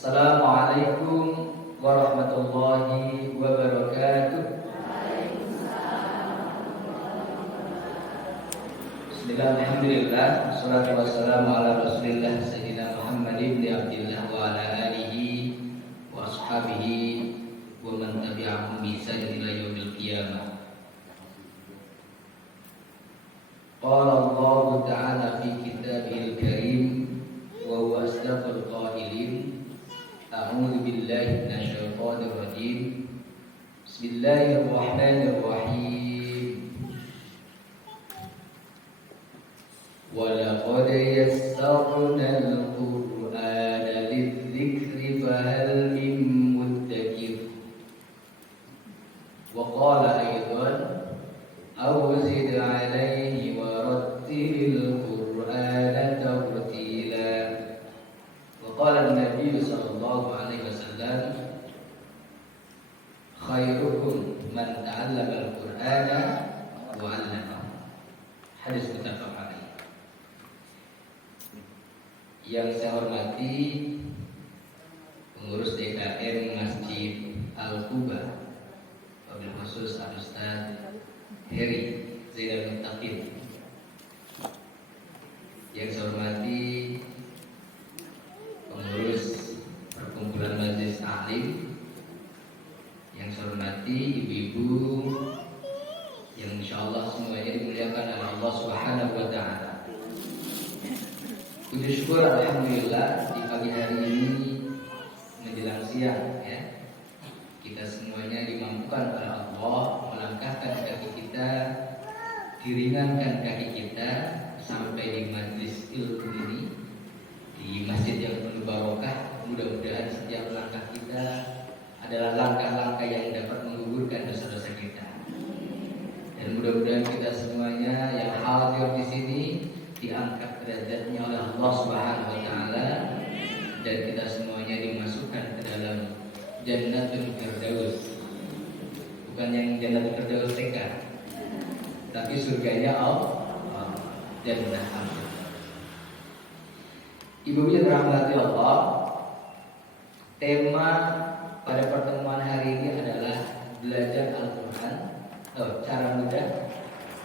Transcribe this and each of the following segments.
Assalamualaikum warahmatullahi wabarakatuh. Bismillah, alhamdulillah, wassalatu wassalamu ala rasulillah sayyidina Muhammad ibn Abdillah wa ala alihi wa ashabihi wa man tabi'ahum bi ihsan ila yaumil qiyamah. Qala Allah ta'ala fi kitabihil karim wa huwa asdaqul qailin. A'udzu billahi minasyaitonir rajim. Bismillahirrahmanirrahim. Wa laqad yassarnal Qur'ana lidzikri fahal min muddakir. Wa qala aidan aw zid 'alaihi wa rattilil Qur'ana tartila. Wa qala an-nabiy sallallahu alaihi wasallam khairukum man ta'allama al-Qur'ana wa 'allamahu. Hadis muttafaq alaih. Yang saya hormati pengurus DKM Masjid Al-Quba, wabil khusus Al-Ustaz Heri Zainal Muttaqin. Yang saya hormati pengurus perkumpulan majelis taklim. Yang saya hormati ibu-ibu yang insyaallah semuanya dimuliakan oleh Allah Subhanahu wa taala. Puji syukur alhamdulillah di pagi hari ini menjelang siang ya, kita semuanya dimampukan oleh Allah melangkahkan kaki kita, diringankan kaki kita sampai di majelis ilmu ini, di masjid yang penuh barokah. Mudah-mudahan setiap langkah kita adalah langkah-langkah yang dapat menggugurkan dosa-dosa kita. Dan mudah-mudahan kita semuanya yang hadir di sini diangkat derajatnya oleh Allah Subhanahu wa taala, dan kita semuanya dimasukkan ke dalam Jannatul Firdaus. Bukan yang Jannatul Firdaus TK, tapi surganya Allah, Jannah. Ibu yang dirahmati Allah, tema pada pertemuan hari ini adalah belajar Al-Quran, cara mudah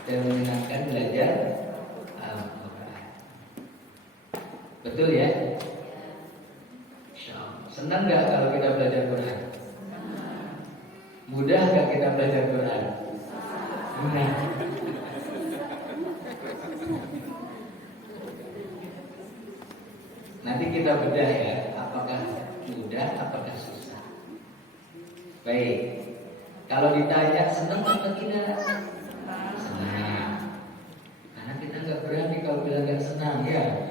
dan menyenangkan belajar Al-Quran. Betul ya? Senang gak kalau kita belajar Quran? Mudah gak kita belajar Quran? Mudah. Nanti kita bedah ya, apakah mudah, apakah susah. Baik, kalau ditanya senang atau tidak? Senang. Karena kita nggak berani kalau bilang nggak senang ya.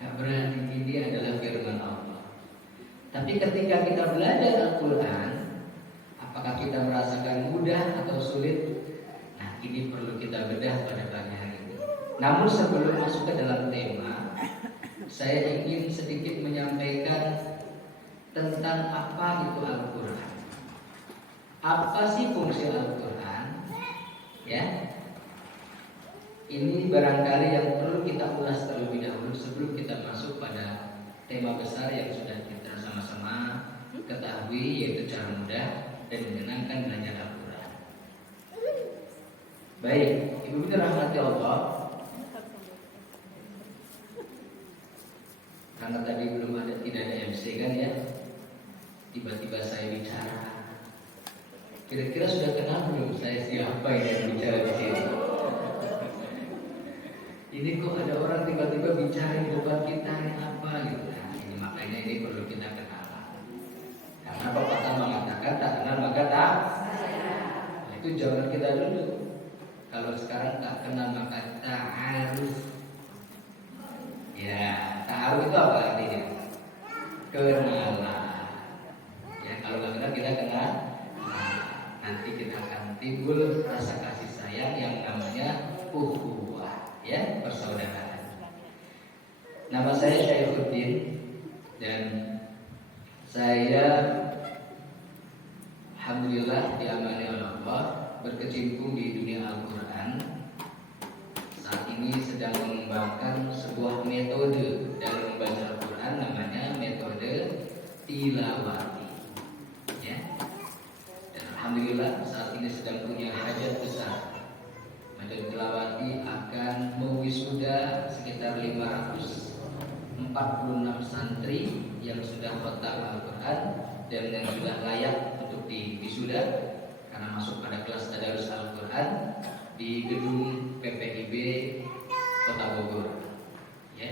Nggak berani, ini adalah firman Allah. Tapi ketika kita belajar Al-Quran, apakah kita merasakan mudah atau sulit? Nah, ini perlu kita bedah pada pagi hari ini. Namun sebelum masuk ke dalam tema, saya ingin sedikit menyampaikan tentang apa itu Al-Quran. Apa sih fungsi Al-Quran? Ya, ini barangkali yang perlu kita ulas terlebih dahulu sebelum kita masuk pada tema besar yang sudah kita sama-sama ketahui, yaitu cara mudah dan menyenangkan belajar Al-Quran. Baik, ibu dirahmati Allah. Karena tadi tidak ada MC kan ya, tiba-tiba saya bicara. Kira-kira sudah kenal belum saya siapa ini yang bicara di sini? Ini kok ada orang tiba-tiba bicara di depan kita, ini apa gitu? Nah, ini makanya ini perlu kita kenalan. Karena pepatah mengatakan tak kenal maka tak sayang. Nah, itu jangan kita dulu. Kalau sekarang tak kenal maka tak harus. Ya, ta'aruf itu apa artinya? Kenalan. Ya, kalau nggak kenal kita kenal. Nah, nanti kita akan timbul rasa kasih sayang yang namanya ukhuwah, ya, persaudaraan. Nama saya Syaifuddin dan saya alhamdulillah diamani oleh Allah berkecimpung di dunia Al-Quran. Saat ini sedang mengembangkan sebuah metode dalam membaca Al-Quran namanya 546 santri yang sudah khatam Al-Quran dan yang sudah layak untuk wisuda karena masuk pada kelas tadarus Al-Quran di gedung PPIB Kota Bogor. Ya.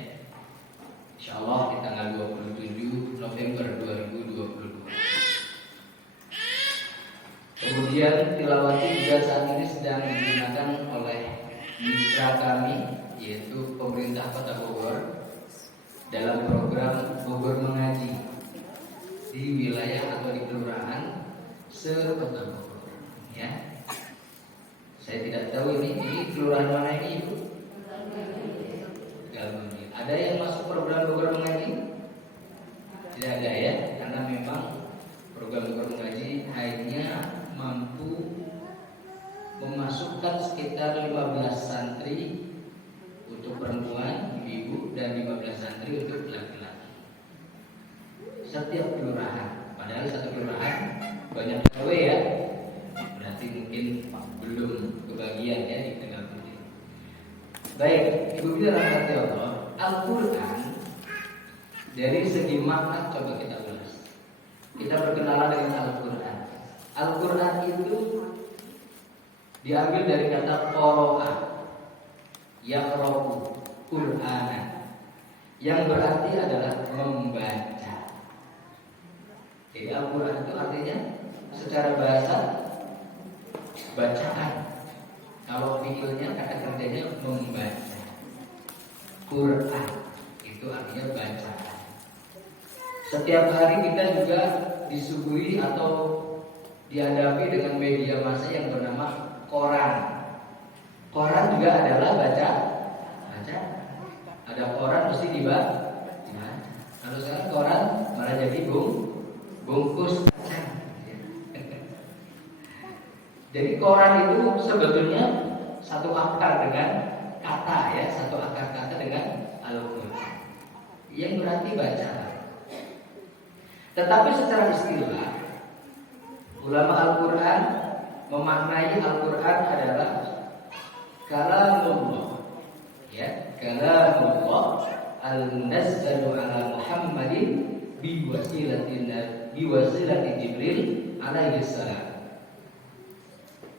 Insyaallah di tanggal 27 November 2022. Kemudian tilawati juga saat ini sedang digunakan oleh mitra kami, yaitu pemerintah Kota Bogor, dalam program Bogor Mengaji di wilayah atau di kelurahan se-Kota Bogor. Ya, saya tidak tahu ini kelurahan mana ini, Ibu? Ada yang masuk program Bogor Mengaji? Tidak ada ya, karena memang program Bogor Mengaji hanya mampu memasukkan sekitar 15 santri untuk perempuan, ibu, dan 15 santri untuk laki-laki. Setiap kelurahan, padahal satu kelurahan banyak RW ya, berarti mungkin belum kebagian ya di tengah putih. Baik, Ibu kita rahmati Allah, Al-Quran dari segi makna coba kita bahas. Kita berkenalan dengan Al-Quran. Al-Quran itu diambil dari kata qara'a, yaqra'u Qur'ana, yang berarti adalah membaca. Jadi Al-Quran itu artinya secara bahasa bacaan. Kalau fiilnya, kata kerjanya membaca. Quran itu artinya bacaan. Setiap hari kita juga disuguhi atau dihadapi dengan media massa yang bernama koran. Koran juga adalah baca. Ada koran mesti dibaca. Kalau sekarang koran malah jadi bungkus kacang. Jadi koran itu sebetulnya satu akar dengan kata ya, satu akar kata dengan Al-Quran, yang berarti bacaan. Tetapi secara istilah, ulama Al-Quran memaknai Al-Quran adalah kalamullah, ya, kalamullah al-munazzalu ala Muhammadin biwasilati Jibril alaihi salam,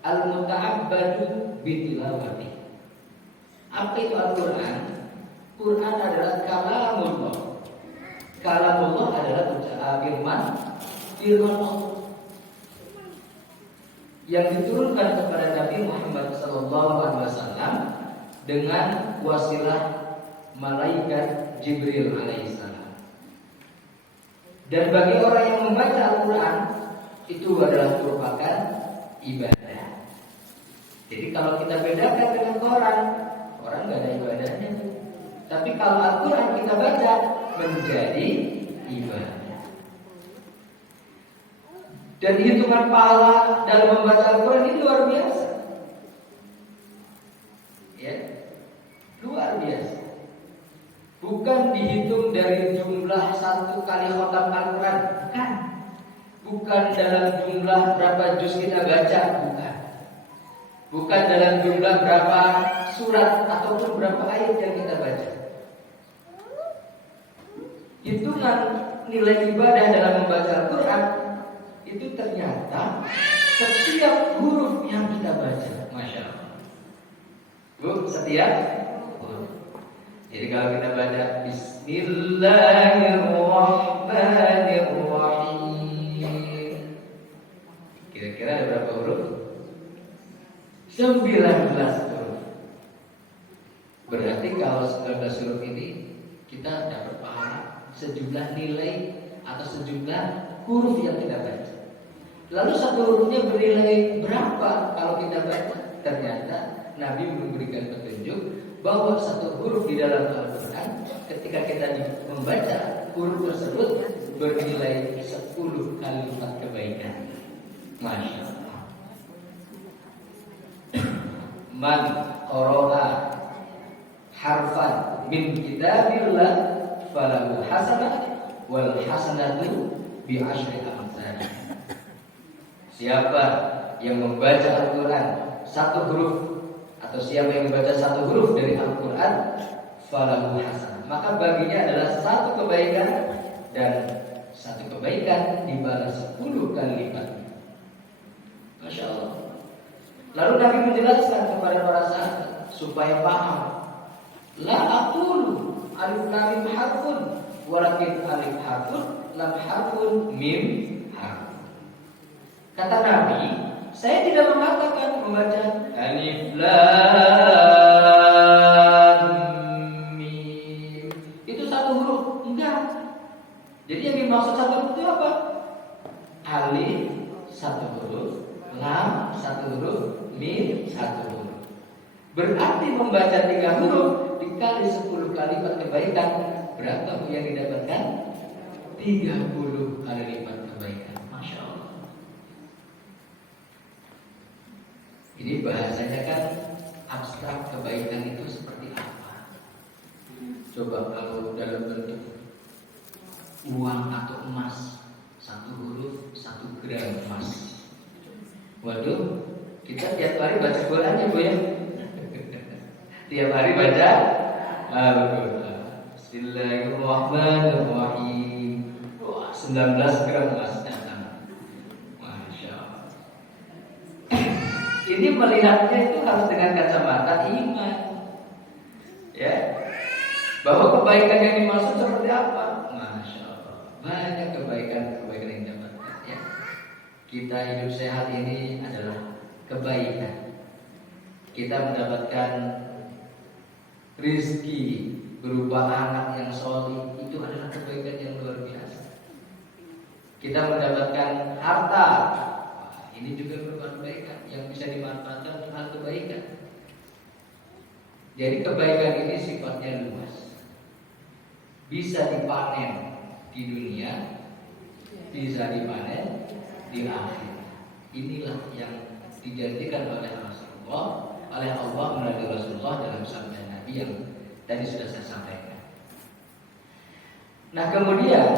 al-muta'abbadu bitilawati. Apa itu Al-Quran? Quran adalah kalamullah. Kalamullah adalah firman Allah yang diturunkan kepada Nabi Muhammad SAW dengan wasilah malaikat Jibril alaihissalam. Dan bagi orang yang membaca Al-Quran itu adalah merupakan ibadah. Jadi kalau kita bedakan dengan koran nggak ada ibadahnya. Tapi kalau Al-Quran kita baca menjadi ibadah. Dan hitungan pahala dalam membaca Al-Quran ini luar biasa. Ya, luar biasa. Bukan dihitung dari jumlah satu kali khatam Al-Quran, bukan. Bukan dalam jumlah berapa juz kita baca, bukan. Bukan dalam jumlah berapa surat ataupun berapa ayat yang kita baca. Hitungan nilai ibadah dalam membaca Al-Quran itu ternyata setiap huruf yang kita baca, masya Allah. Bu, setiap huruf. Jadi kalau kita baca Bismillahirrahmanirrahim, kira-kira ada berapa huruf? 19 huruf. Berarti kalau 19 huruf ini kita dapat pahala sejumlah nilai atau sejumlah huruf yang kita baca. Lalu satu hurufnya bernilai berapa kalau kita baca? Ternyata Nabi memberikan petunjuk bahwa satu huruf di dalam Al-Quran ketika kita membaca huruf tersebut bernilai 10 kalimat kebaikan. Masya Allah. Man qara'a harfan min kitabillah falahu hasanah wal hasanatu bi asyri amsalih. Siapa yang membaca Al-Quran satu huruf, atau siapa yang membaca satu huruf dari Al-Quran, falahu hasanah. Maka baginya adalah satu kebaikan dan satu kebaikan dibalas 10 kali lipat. Masya Allah. Lalu Nabi menjelaskan kepada para sahabat supaya paham. La aqulu alif lam mim harfun, walakin alif harfun lam harfun mim harfun. Kata Nabi, saya tidak mengatakan membaca alif lam mim itu satu huruf, enggak. Jadi yang dimaksud satu huruf itu apa? Alif satu huruf, lam satu huruf, mim satu huruf. Berarti membaca 3 huruf dikali 10 kalimat kebaikan, berapa yang didapatkan? 30 kali lipat kebaikan. Masya Allah. Ini bahasanya kan abstrak, kebaikan itu seperti apa? Coba kalau dalam bentuk uang atau emas, 1 huruf 1 gram emas. Waduh, kita tiap hari baca Quran ya Bu ya? Tiap hari baca betul. Bismillahirrahmanirrahim. Wah, 19 gram emas datang. Masya Allah. Ini melihatnya itu harus dengan kacamata iman. Ya. Bahwa kebaikan yang dimaksud seperti apa? Masya Allah. Banyak kebaikan yang didapatkan ya. Kita hidup sehat ini adalah kebaikan. Kita mendapatkan rizki berupa anak yang solih, itu adalah kebaikan yang luar biasa. Kita mendapatkan harta, ini juga berupa kebaikan yang bisa dimanfaatkan untuk hal kebaikan. Jadi kebaikan ini sifatnya luas, bisa dipanen di dunia, bisa dipanen di akhirat. Inilah yang dijanjikan oleh Rasulullah, oleh Allah melalui Rasulullah dalam sabda Nabi yang tadi sudah saya sampaikan. Nah kemudian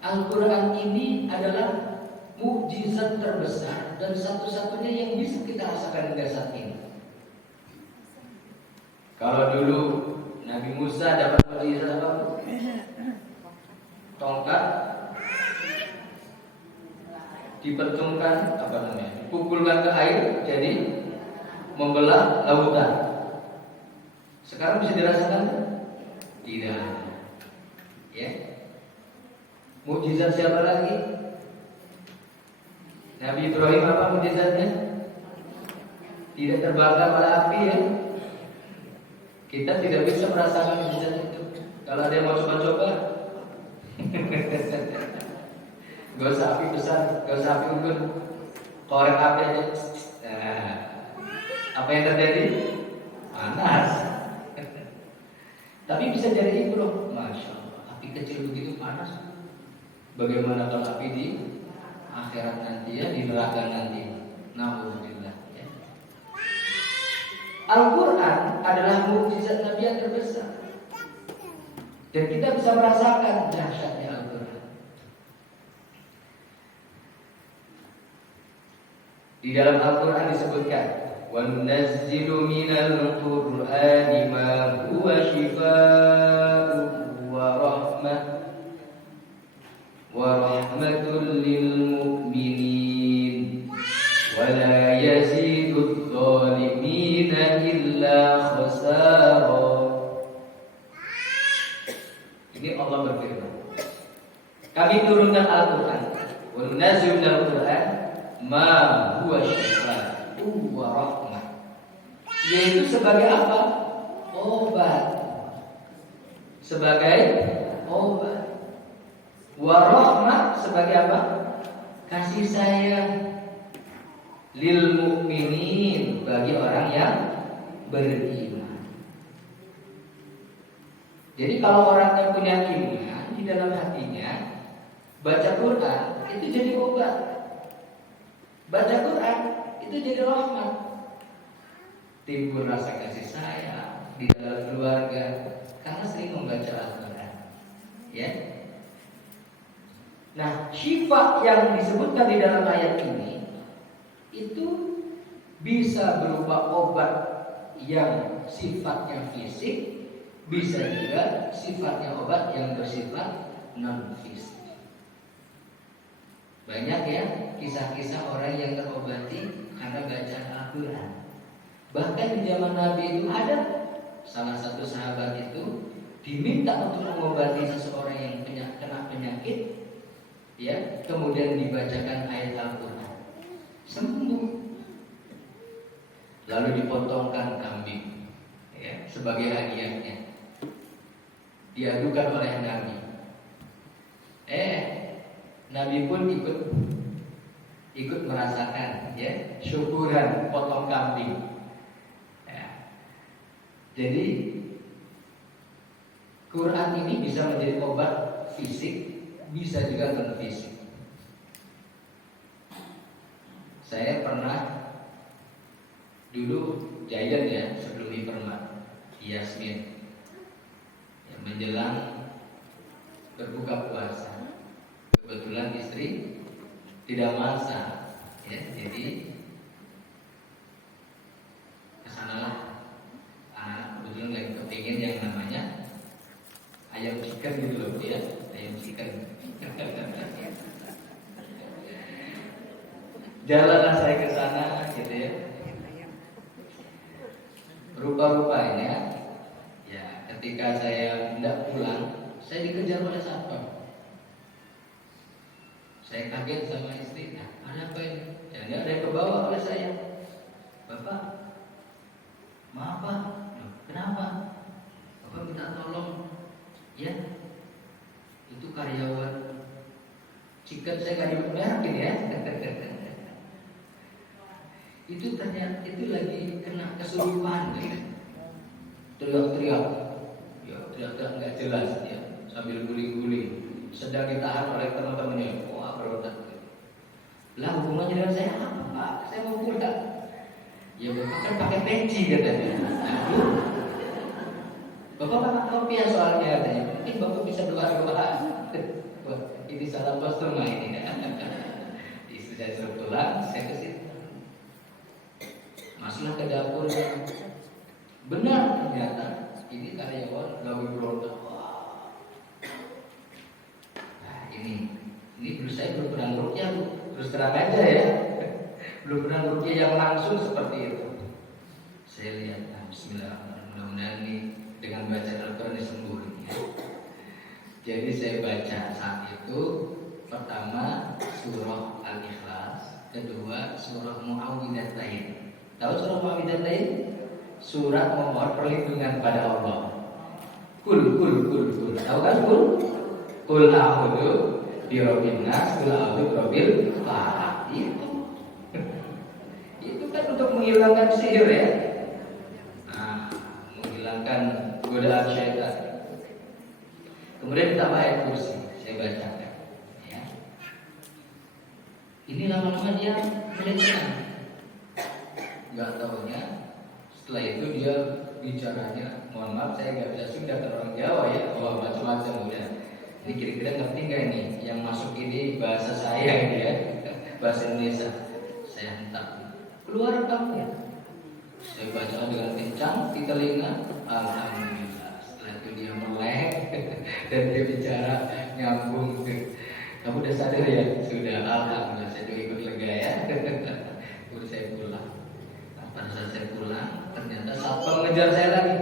Al-Quran ini adalah mukjizat terbesar dan satu-satunya yang bisa kita rasakan hingga saat ini. Kalau dulu Nabi Musa dapat mukjizat apa? Tongkat dipetungkan apa namanya? Dipukulkan ke air jadi membelah lautan. Sekarang bisa dirasakan? Tidak. Ya. Mukjizat siapa lagi? Nabi Ibrahim apa mukjizatnya? Tidak terbakar oleh api ya. Kita tidak bisa merasakan mukjizat itu. Kalau ada yang mau coba-coba, gak usah api besar, gak usah api unggun, korek api aja. Nah, apa yang terjadi? Panas. Tapi bisa jadi ibroh. Masya Allah, api kecil begitu panas. Bagaimana kalau api di akhirat nanti ya, di neraka nanti? Nauzubillah ya. Al-Quran adalah mukjizat Nabi yang terbesar. Dan kita bisa merasakan dahsyatnya Al-Quran. Di dalam Al-Quran disebutkan, وَنُنَزِّلُ مِنَ الْقُرْآنِ مَا هُوَ شِفَاءٌ وَرَحْمَةٌ لِّلْمُؤْمِنِينَ وَلَا يَزِيدُ الظَّالِمِينَ إِلَّا خَسَارًا. Ini Allah berfirman, kami turunkan Al-Quran, وَنُنَزِّلُ مِنَ الْقُرْآنِ مَا هُوَ شِفَاءٌ warahmah, yaitu sebagai apa? Obat. Sebagai obat. Warahmah sebagai apa? Kasih sayang. Lil mu'minin, bagi orang yang beriman. Jadi kalau orang yang punya iman di dalam hatinya, baca Quran itu jadi obat. Baca Quran itu jadi rahmat. Timbul rasa kasih sayang di dalam keluarga karena sering membaca Al-Quran. Ya. Nah, syifa yang disebutkan di dalam ayat ini itu bisa berupa obat yang sifatnya fisik, Bisa juga sifatnya obat yang bersifat non fisik. Banyak ya kisah-kisah orang yang terobati karena bacaan Al-Quran. Bahkan di zaman Nabi itu ada salah satu sahabat itu diminta untuk mengobati seseorang yang kena penyakit, ya, kemudian dibacakan ayat Al-Quran, sembuh. Lalu dipotongkan kambing, ya, sebagai hadiahnya, diadukan oleh Nabi. Nabi pun ikut merasakan, ya, syukuran potong kambing. Ya. Jadi Quran ini bisa menjadi obat fisik, bisa juga non fisik. Saya pernah dulu jajan ya sebelum hipermat Yasmin, ya, menjelang berbuka puasa. Kebetulan istri tidak masak, ya, jadi kesanalah anak kebetulan lagi kepingin yang namanya ayam chicken gitu loh, ya, ayam chicken. Jalanlah saya ke sana, gitu ya. Rupa-rupanya, ya, ketika saya hendak pulang, saya dikejar oleh satpam. Saya kaget sama istri, ada apa ini? Ya, ada yang kebawa oleh saya. Bapak, maaf Pak, kenapa? Bapak minta tolong, ya, itu karyawan chicken, saya nggak nyebut merek ini ya. Itu ternyata itu lagi kena kesurupan, ya. Teriak-teriak, ya, teriak-teriak nggak jelas, ya, sambil guling-guling, sedang ditahan oleh teman-temannya. Wah, berontak. Lah, hubungannya dengan saya apa Pak? Saya mau pulang. Ya Bapak kan pakai peci katanya. Aduh, Bapak pakai topi ya soalnya katanya. Mungkin Bapak bisa doa-doa. Ini salah kostum ini. Istri saya suruh pulang, saya ke situ. Masuklah ke dapur. Benar ternyata ini karyawan gawe berontak. Nah, ini belum, saya belum pernah rukyah, Bu. Terus terang aja ya. Belum pernah rukyah yang langsung seperti itu. Saya lihat, bismillahirrahmanirrahim, mudah-mudahan ini dengan baca Al-Quran disembuh, ya. Jadi saya baca saat itu pertama surah Al-Ikhlas, kedua surah Muawwidzatain. Tahu surah Muawwidzatain? Surat memohon perlindungan pada Allah. Kul. Tahu kan kul? Kul a'udzu birabbin nas, kul a'udzu birabbil falaq. Itu kan untuk menghilangkan sihir, ya. Nah, menghilangkan godaan syaitan. Kemudian ditambah ayat kursi, saya bacakan, ya. Ini lama-lama dia melihatnya. Gak taunya setelah itu dia bicaranya, mohon maaf saya gak bisa singkat orang Jawa ya, macam-macam udah. Ini kira-kira ngerti gak ini yang masuk ini bahasa saya ini ya, bahasa Indonesia. Saya hentak, keluar kamu ya. Saya baca dengan kencang di telinga, alhamdulillah. Setelah itu dia melek dan dia bicara nyambung. Kamu udah sadar ya? Sudah, alhamdulillah. Saya juga ikut lega ya. Udah saya pulang. Pada saat saya pulang, ternyata satpam mengejar saya lagi.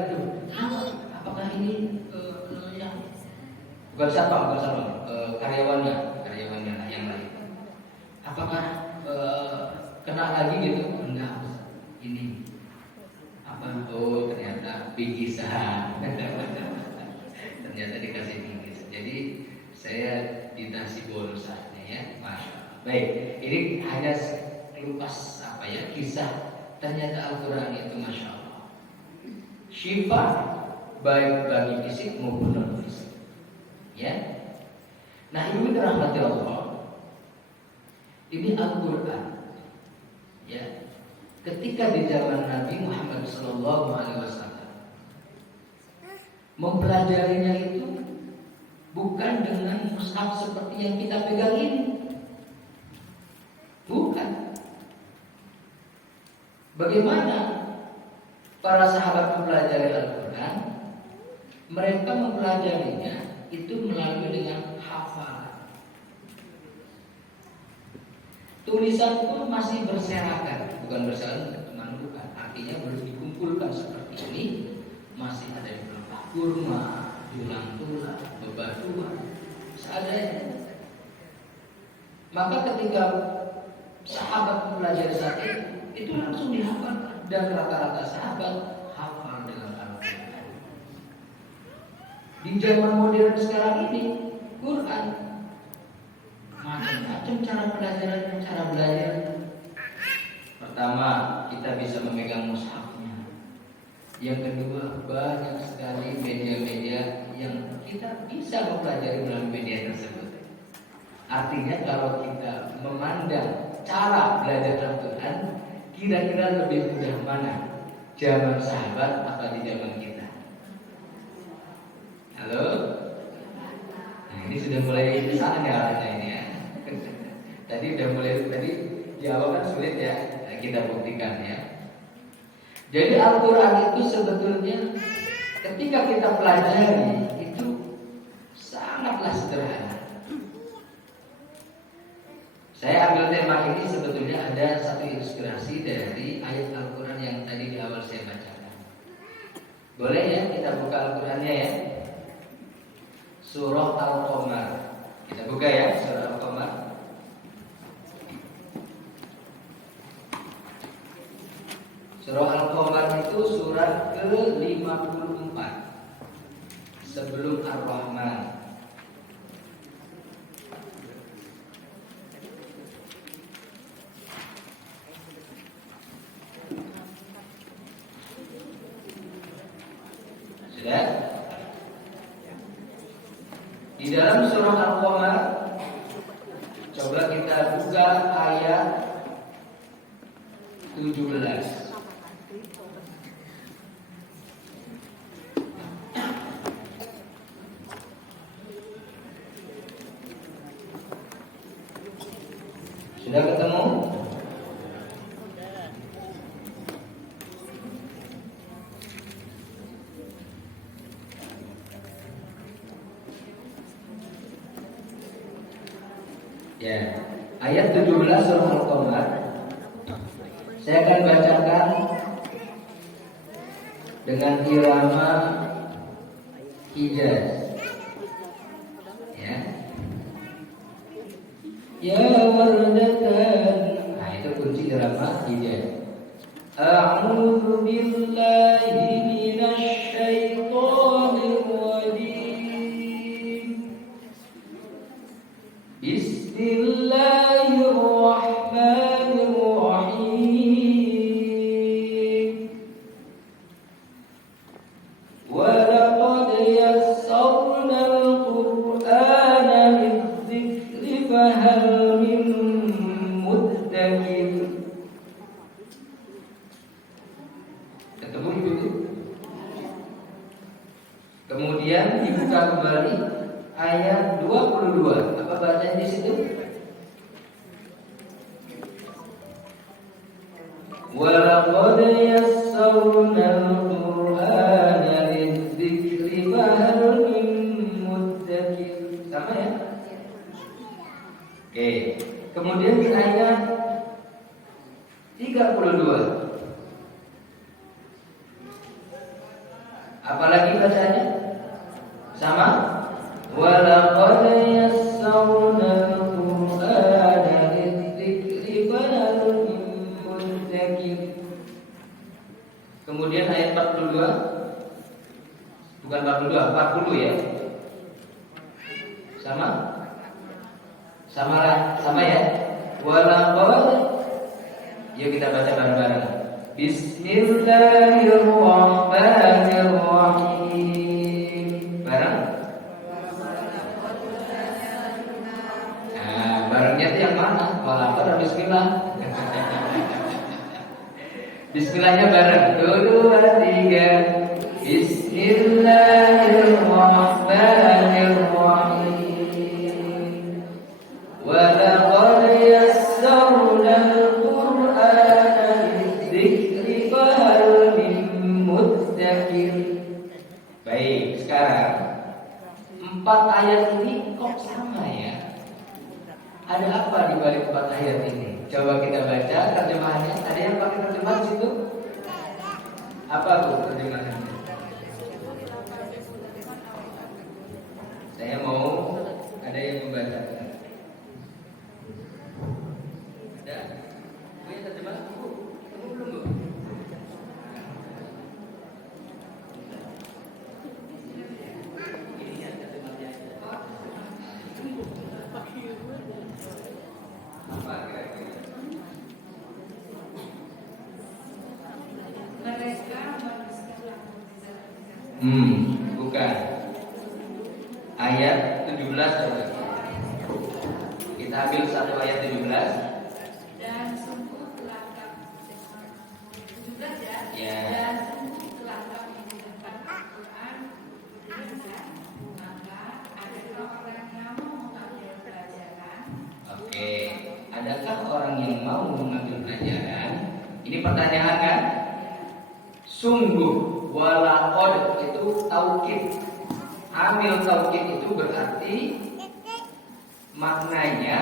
Apakah ini yang bukan satpam, karyawannya yang lain? Apakah kena lagi gitu? Enggak, ini apa? Oh, ternyata bingkisan. Ternyata dikasih bingkis. Jadi saya dikasih bonus saatnya, ya. Masya Allah. Baik, ini hanya kelupas apa ya, kisah. Ternyata Al-Quran itu Masya Allah syifa baik bagi fisik maupun non fisik, ya. Nah, ini rahmati Allah. Ini Al-Quran, ya. Ketika di zaman Nabi Muhammad SAW mempelajarinya itu bukan dengan mushaf seperti yang kita pegang ini, bukan. Bagaimana para sahabat mempelajari Al-Quran? mereka mempelajarinya itu melalui dengan hafalan. Tulisan pun masih berserakan, bukan berserakan, teman bukan. Artinya belum dikumpulkan seperti ini, masih ada di pelepah kurma, tulang-tulang, bebatuan, seadanya. Maka ketika sahabat mempelajari saat itu langsung dihafalkan, dan rata-rata sahabat hafal dengan Al-Quran. Di zaman modern sekarang ini, Quran macam-macam cara pelajaran dan cara belajar. Pertama, kita bisa memegang mushafnya. Yang kedua, banyak sekali media-media yang kita bisa mempelajari melalui media tersebut. Artinya kalau kita memandang cara belajar Al-Quran, kira-kira lebih mudah mana? Zaman sahabat apa di zaman kita? Halo? Nah, ini sudah mulai kesana ya arahnya ini ya. Tadi jawaban sulit ya. Nah, kita buktikan ya. Jadi Al-Quran itu sebetulnya ketika kita pelajari itu sangatlah sederhana. Saya ambil tema ini sebetulnya ada satu inspirasi dari ayat Al-Quran yang tadi di awal saya bacakan. Boleh ya kita buka Al-Qurannya ya. Surah Al-Qamar. Kita buka ya surah Al-Qamar. Surah Al-Qamar itu surat ke-54 sebelum Ar-Rahman. Sudah? Di dalam surah Al-Qamar, coba kita buka ayat 17. Sudah ketemu? Ya, ayat 17 surah Al-Qamar. Saya akan bacakan dengan irama Hijaz. Ya. Ya wardatan. Nah, itu kunci irama Hijaz. A'udzu billahi minasy syaithanir rajim. Bismillahirrahmanirrahim. Walaqad yassarna al-Qur'ana lidzikri fahal min muddakir. Ketemu itu? Kemudian dibuka kembali ayat 22. Apa bacaan di situ? Walaqad yassarna al-Qur'ana lidzikri fahal min muddakir. Sama ya? Oke. Kemudian di ayat 32. Apalagi bacanya? Sama? Walaqad yassarna al-Qur'ana lidzikri fahal min muddakir. Kemudian ayat 42. Bukan 42, 40 ya. Sama? Sama ya? Walaqad. Yuk kita baca bareng-bareng. Bismillahirrahmanirrahim. Bareng? Nah, barengnya itu yang mana? Walaqad atau bismillah? Bismillahnya bareng. 2, 3. Bismillahirrahmanirrahim. Walaqad yassarna al-Qur'ana lidzikri fahal min muddakir. Baik, sekarang 4 ayat ini kok sama ya? Ada apa di balik 4 ayat ini? Coba kita baca terjemahannya. Ada yang pakai terjemahan situ? Apa tuh terjemahannya? Saya mau ada yang membaca. Ada? Punya terjemahan? Kamu belum, Bu? Bukan. Ayat 17 coba. Kita ambil satu ayat 17. Dan sungguh telah kami 17 ya. Ya. Dan sungguh telah kami mudahkan Al-Quran maka adakah orang yang mau mengambil pelajaran? Oke. Adakah orang yang mau mengambil pelajaran? Ini pertanyaan kan? Sungguh walaqad itu taukid. Ambil taukid itu berarti maknanya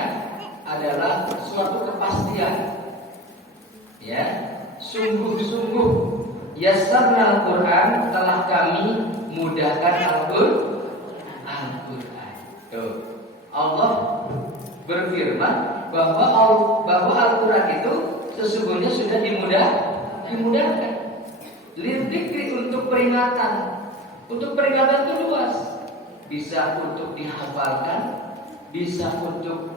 adalah suatu kepastian. Ya, sungguh-sungguh yassarna Al-Qur'an, telah kami mudahkan Al-Qur'an. Tuh. Allah berfirman bahwa Al-Qur'an itu sesungguhnya sudah dimudahkan. Lidzikri, untuk peringatan. Untuk peringatan itu luas. Bisa untuk dihafalkan, bisa untuk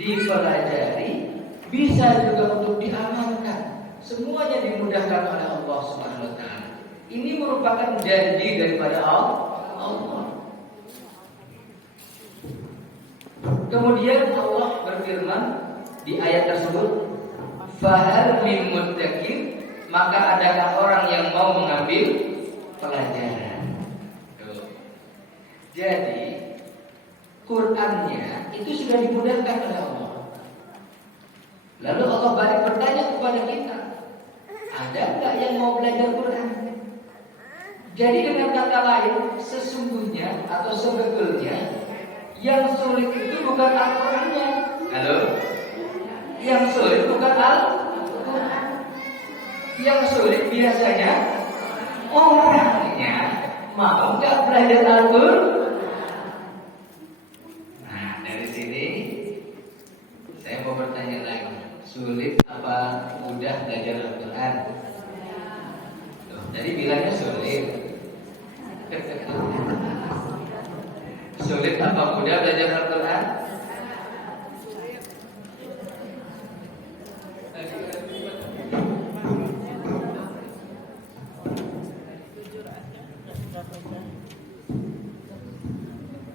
dipelajari, bisa juga untuk diamalkan. Semuanya dimudahkan oleh Allah Subhanahu wa taala. Ini merupakan janji daripada Allah. Kemudian Allah berfirman di ayat tersebut, "Fahal min muddakir", maka adakah orang yang mau mengambil pelajaran? Jadi Qur'annya itu sudah dimudahkan oleh Allah. Lalu Allah balik bertanya kepada kita, ada nggak yang mau belajar Qur'an? Jadi dengan kata lain, sesungguhnya atau sebetulnya yang sulit itu bukan Al-Qur'annya. Halo? Yang sulit bukan Al-Qur'an. Yang sulit biasanya orangnya mau nggak belajar Al-Qur'an. Nah, dari sini saya mau bertanya lagi, sulit apa mudah belajar Al-Qur'an? Jadi bilangnya sulit. Sulit apa mudah belajar Al-Qur'an?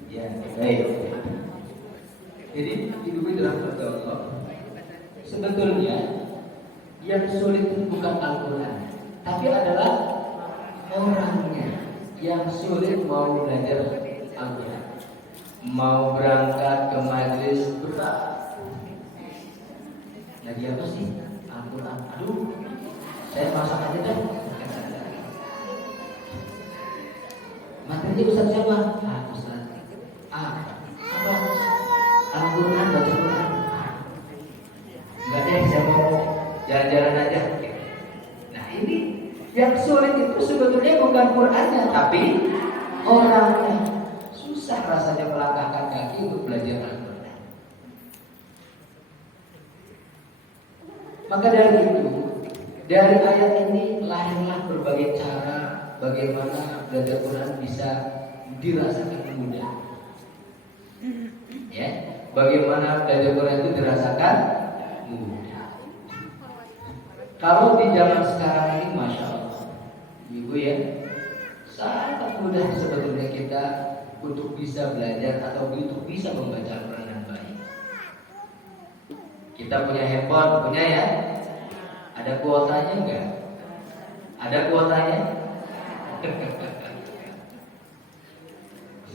Ya, baik. Jadi Ibu dirahmati Allah, sebetulnya yang sulit itu bukan Al-Quran, tapi adalah orangnya yang sulit mau belajar Al-Quran, mau berangkat ke majelis berat. Lagi apa sih Al-Quran? Aduh, saya masak aja deh. Materinya Ustaz siapa? Ustaz. Apa? Al-Quran, baca Quran. Enggak deh, saya mau jalan-jalan aja. Nah, ini yang sulit itu sebetulnya bukan Qurannya, tapi orangnya. Susah rasanya melangkahkan kaki untuk belajar Al-Quran. Maka dari itu, dari ayat ini lahirlah berbagai cara bagaimana belajar Quran bisa dirasakan mudah. Ya, bagaimana belajar Quran itu dirasakan mudah. Kalau di zaman sekarang ini, masya Allah, Ibu ya, sangat mudah sebetulnya kita untuk bisa belajar atau untuk bisa membaca Al-Quran dengan baik. Kita punya handphone, punya ya? Ada kuotanya enggak? Ada kuotanya?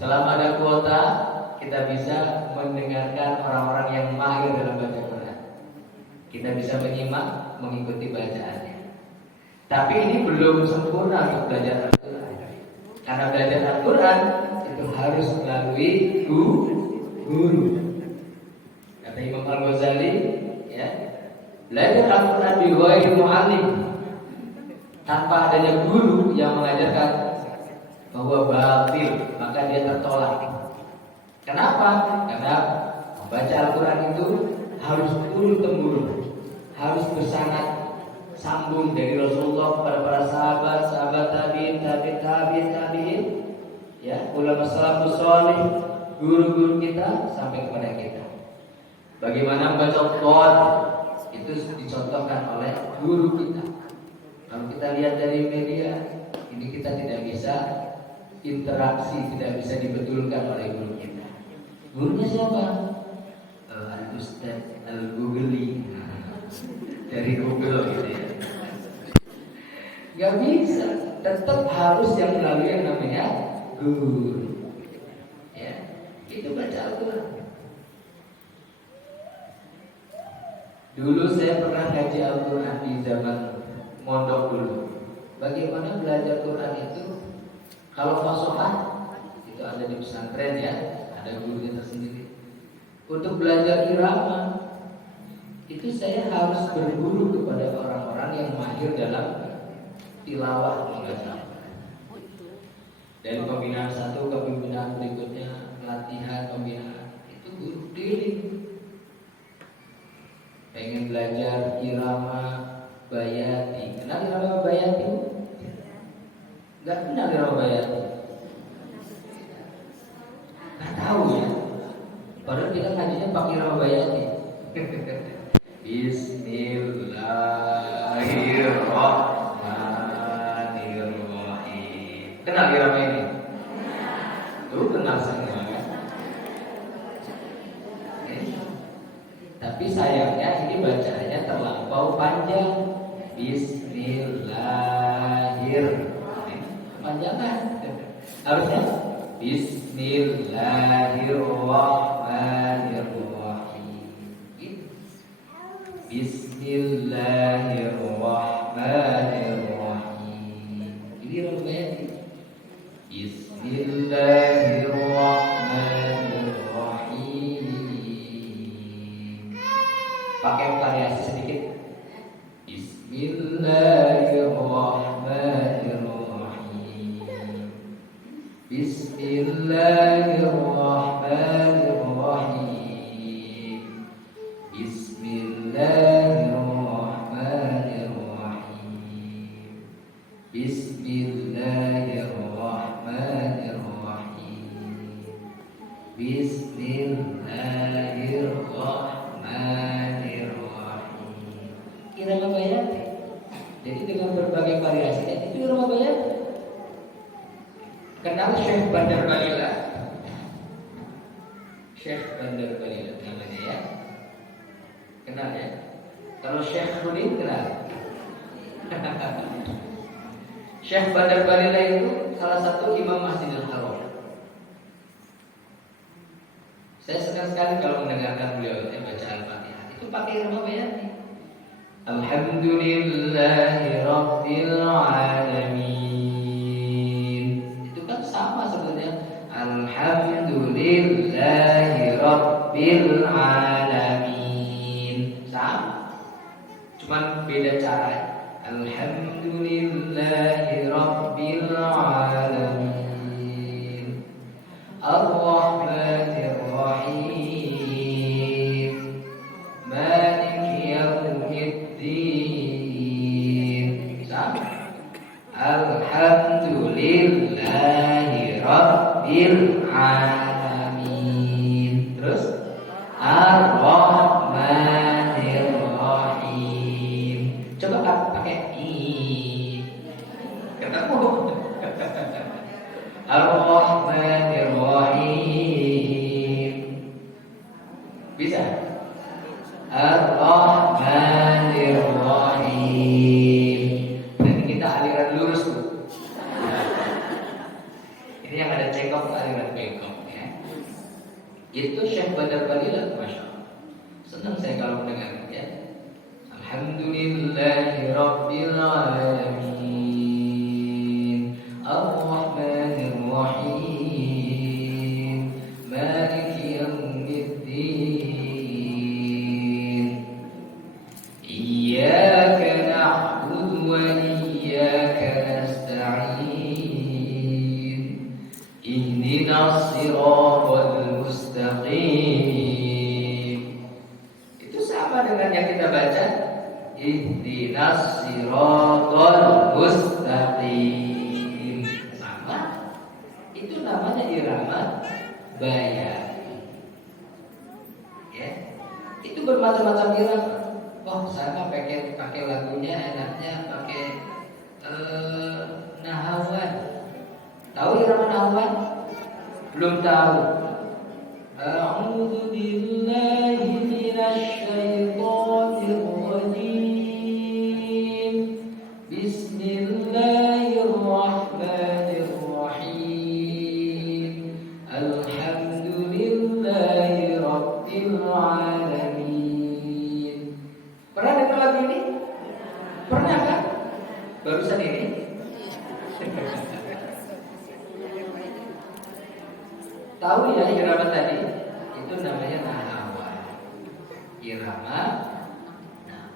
Selama ada kuota, kita bisa mendengarkan orang-orang yang mahir dalam baca Quran. Kita bisa menyimak, mengikuti bacaannya. Tapi ini belum sempurna untuk belajar Al-Quran. Karena belajar Al-Quran itu harus melalui melalui guru. Kata Imam Al-Ghazali, ya, belajar Al-Quran bi ghairi mu'allim, tanpa adanya guru yang mengajarkan bahwa batil, maka dia tertolak. Kenapa? Karena membaca Al-Quran itu harus turun-temurun, harus bersanad sambung dari Rasulullah kepada para sahabat tabi'in, ya, ulama salafus salih, guru-guru kita sampai kepada kita. Bagaimana membaca Al-Quran itu dicontohkan oleh guru kita. Kalau kita lihat dari media, ini kita tidak bisa interaksi, tidak bisa dibetulkan oleh guru kita. Gurunya siapa? Al-Ustaz Al-Google dari Google gitu ya. Gak bisa, tetap harus yang melalui yang namanya guru. Ya, itu baca Al-Quran. Dulu saya pernah ngaji Al-Quran di zaman mondok dulu. Bagaimana belajar Quran itu? Kalau fasohah itu ada di pesantren ya, ada gurunya tersendiri. Untuk belajar irama itu saya harus berguru kepada orang-orang yang mahir dalam tilawah membaca. Dari pembinaan satu ke pembinaan berikutnya, pelatihan pembinaan itu guru keliling. Pengen belajar irama Bayati, kenal irama Bayati? Enggak kenal irama Bayati? Nggak tahu ya. Padahal kita ngajinya pakai irama Bayati. Bismillahirrahmanirrahim. Kenal irama ini? Tuh kenal semua kan? Tapi sayangnya ini bacanya terlampau panjang. Bismillahirrahmanirrahim. Kepanjangan. Harusnya Bismillahirrahmanirrahim. Bismillahirrahmanirrahim. Ini rupanya Bismillahirrahmanirrahim. Pakai variasi sedikit. Bismillahirrahmanirrahim. Bismillahirrahmanirrahim. Bismillahirrahmanirrahim. Bismillahirrahmanirrahim. Bismillahirrahmanirrahim. Irama Bayati. Jadi dengan berbagai variasinya itu irama Bayati. Kenal Syekh Bandar Balila? Syekh Bandar Balila namanya ya. Kenal ya? Kalau Syekh Rudin kenal? Syekh Bandar Balila itu salah satu imam Masjidil Haram. Saya senang sekali kalau mendengarkan beliau baca Al-Fatihah. Itu pakai irama Bayati. Alhamdulillahi Rabbil Alamin. Itu kan sama sebenarnya. Alhamdulillahi Rabbil Alamin. Sama, cuman beda cara. Alhamdulillahi Rabbil Alamin. Ar-Rahmanir Rahim. Maliki Yaumiddin. Sama. Alhamdulillahi Rabbil Alamin. Terus Ar-Rahmanir Rahim. Coba pakai i. Ketemu. Ar-Rahmanir Rahim. Bisa? Ar-Rahmanir Rahim. Berarti kita aliran lurus tuh. Ini yang ada cekok aliran bengkok ya. Itu Syekh Bandar Balila, masya Allah. Senang saya kalau mendengar ya. Alhamdulillahi Rabbil Alamin. Ar-Rahmanir Rahim. siratal mustaqim. Itu sama dengan yang kita baca ihdinas siratal mustaqim. Sama. Itu namanya irama bayati. Ya. Itu bermacam-macam irama. Oh, saya pakai lagunya enaknya pakai Nahawan. Tahu irama Nahawan? Belum tahu. A'udzu billahi minasy syaithanir rajim. Bismillahirrahmanirrahim. Alhamdulillahi rabbil alamin. Pernah dengar lagu ini? Pernah kan? Barusan ini? Tahu ya irama tadi? Itu namanya Nahawan. Irama. Nah,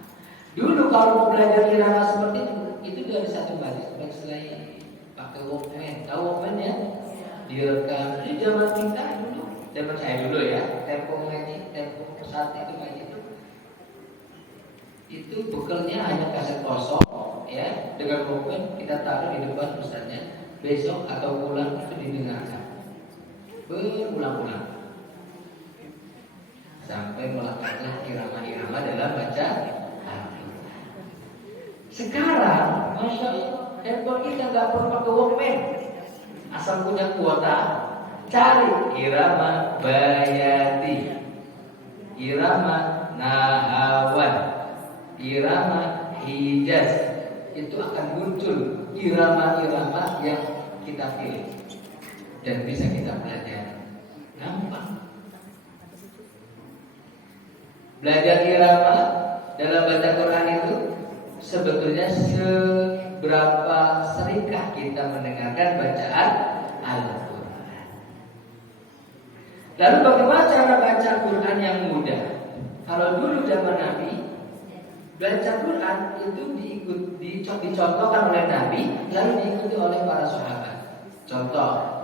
dulu kalau mau belajar irama seperti itu dari satu baris lain pakai Walkman. Tahu Walkman ya? Direkam. Ini zaman kita dulu, zaman saya dulu ya. Tempo saat itu kayak gitu. Itu bekalnya hanya kaset kosong, ya. Dengan Walkman kita taruh di depan ustaznya. Besok atau pulang itu didengarkan. Berulang-ulang sampai melekatlah irama-irama dalam baca Al-Quran. Sekarang, masya Allah, handphone kita nggak perlu pakai Walkman, asal punya kuota, cari irama bayati, irama Nahawan, irama Hijaz, itu akan muncul irama-irama yang kita pilih dan bisa kita pelajari. Gampang. Belajar irama dalam baca Quran itu sebetulnya seberapa seringkah kita mendengarkan bacaan Al-Quran. Lalu bagaimana cara baca Quran yang mudah? Kalau dulu zaman Nabi, baca Quran itu dicontohkan oleh Nabi, lalu diikuti oleh para sahabat. Contoh,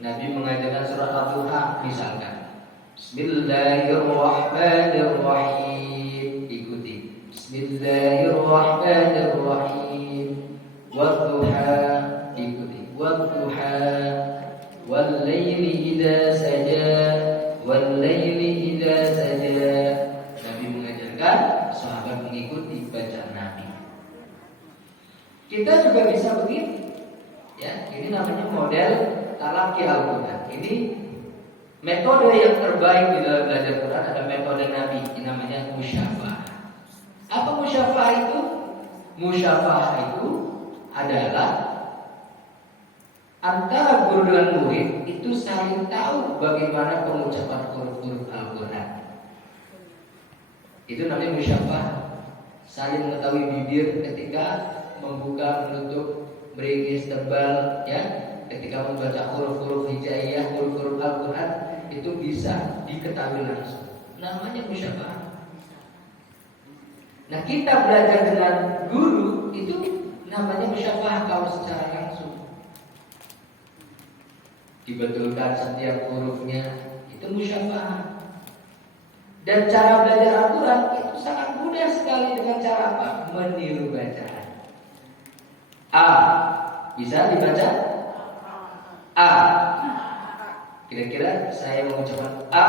Nabi mengajarkan surat Al-Duha misalkan. Bismillahirrahmanirrahim. Ikuti. Bismillahirrahmanirrahim. Wadduha. Ikuti. Wadduha. Wal-laili idza saja. Wal-laili idza saja. Nabi mengajarkan, sahabat mengikuti bacaan Nabi. Kita juga bisa begitu. Ya, ini namanya model talaqi Al-Quran. Ini metode yang terbaik di dalam belajar Quran adalah metode Nabi. Ini namanya musyafah. Apa musyafah itu? Musyafah itu adalah antara guru dengan murid itu saling tahu bagaimana pengucapan huruf-huruf Al-Quran. Itu namanya musyafah. Saling mengetahui bibir ketika membuka, menutup, beringis, tebal, ya. Ketika membaca huruf-huruf hijaiyah, huruf-huruf Al-Quran itu bisa diketahui langsung. Namanya musyafah. Nah, kita belajar dengan guru itu namanya musyafah kalau secara langsung. Dibetulkan setiap hurufnya, itu musyafah. Dan cara belajar Al-Quran itu sangat mudah sekali dengan cara apa? Meniru bacaan. A bisa dibaca A. Kira-kira saya mengucapkan A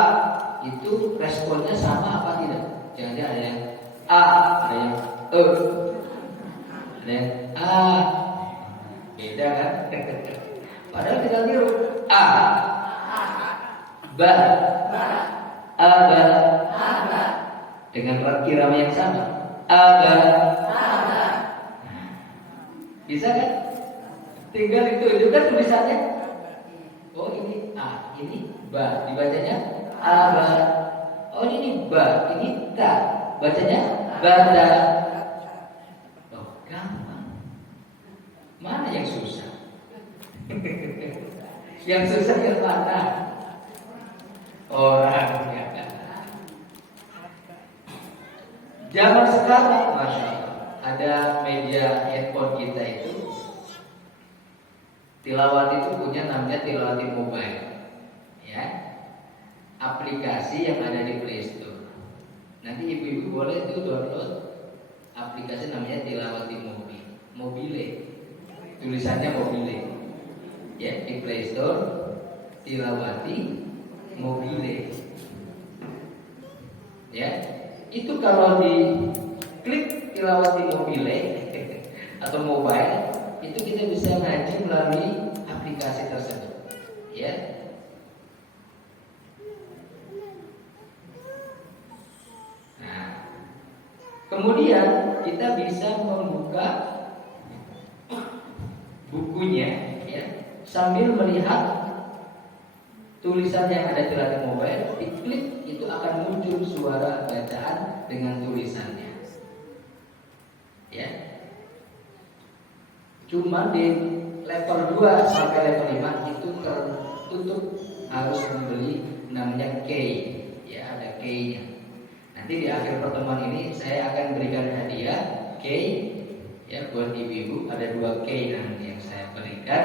itu responnya sama apa tidak? Jangan ada yang A, ada yang E, ada yang A. Beda kan? Padahal kita tiru A, Ba, Aba, dengan irama yang sama. Aba. Bisa kan? Tinggal ditunjukkan tulisannya. Oh, ini A, ini Ba, dibacanya Aba. Oh, ini Ba, ini Ta, bacanya Bata. Oh, gampang. Mana yang susah? Yang susah yang mana? Orangnya. Zaman sekarang, masya Allah, ada media handphone kita itu. Tilawat itu punya namanya tilawati mobile. aplikasi yang ada di Play Store. Nanti ibu-ibu boleh tuh download aplikasi namanya Tilawati Mobile. Tulisannya Mobile. Ya, di Play Store Tilawati Mobile. Ya, itu kalau diklik Tilawati Mobile atau mobile, itu kita bisa ngaji melalui aplikasi tersebut. Ya. Nah, kemudian kita bisa membuka bukunya, ya, sambil melihat tulisan yang ada di layar mobile. Diklik, itu akan muncul suara bacaan dengan tulisannya. Ya. Cuma di level 2 sampai level 5 itu tertutup, harus membeli namanya key. Ya, ada key-nya. Nanti di akhir pertemuan ini saya akan berikan hadiah key, ya, buat ibu-ibu. Ada 2 key nanti yang saya berikan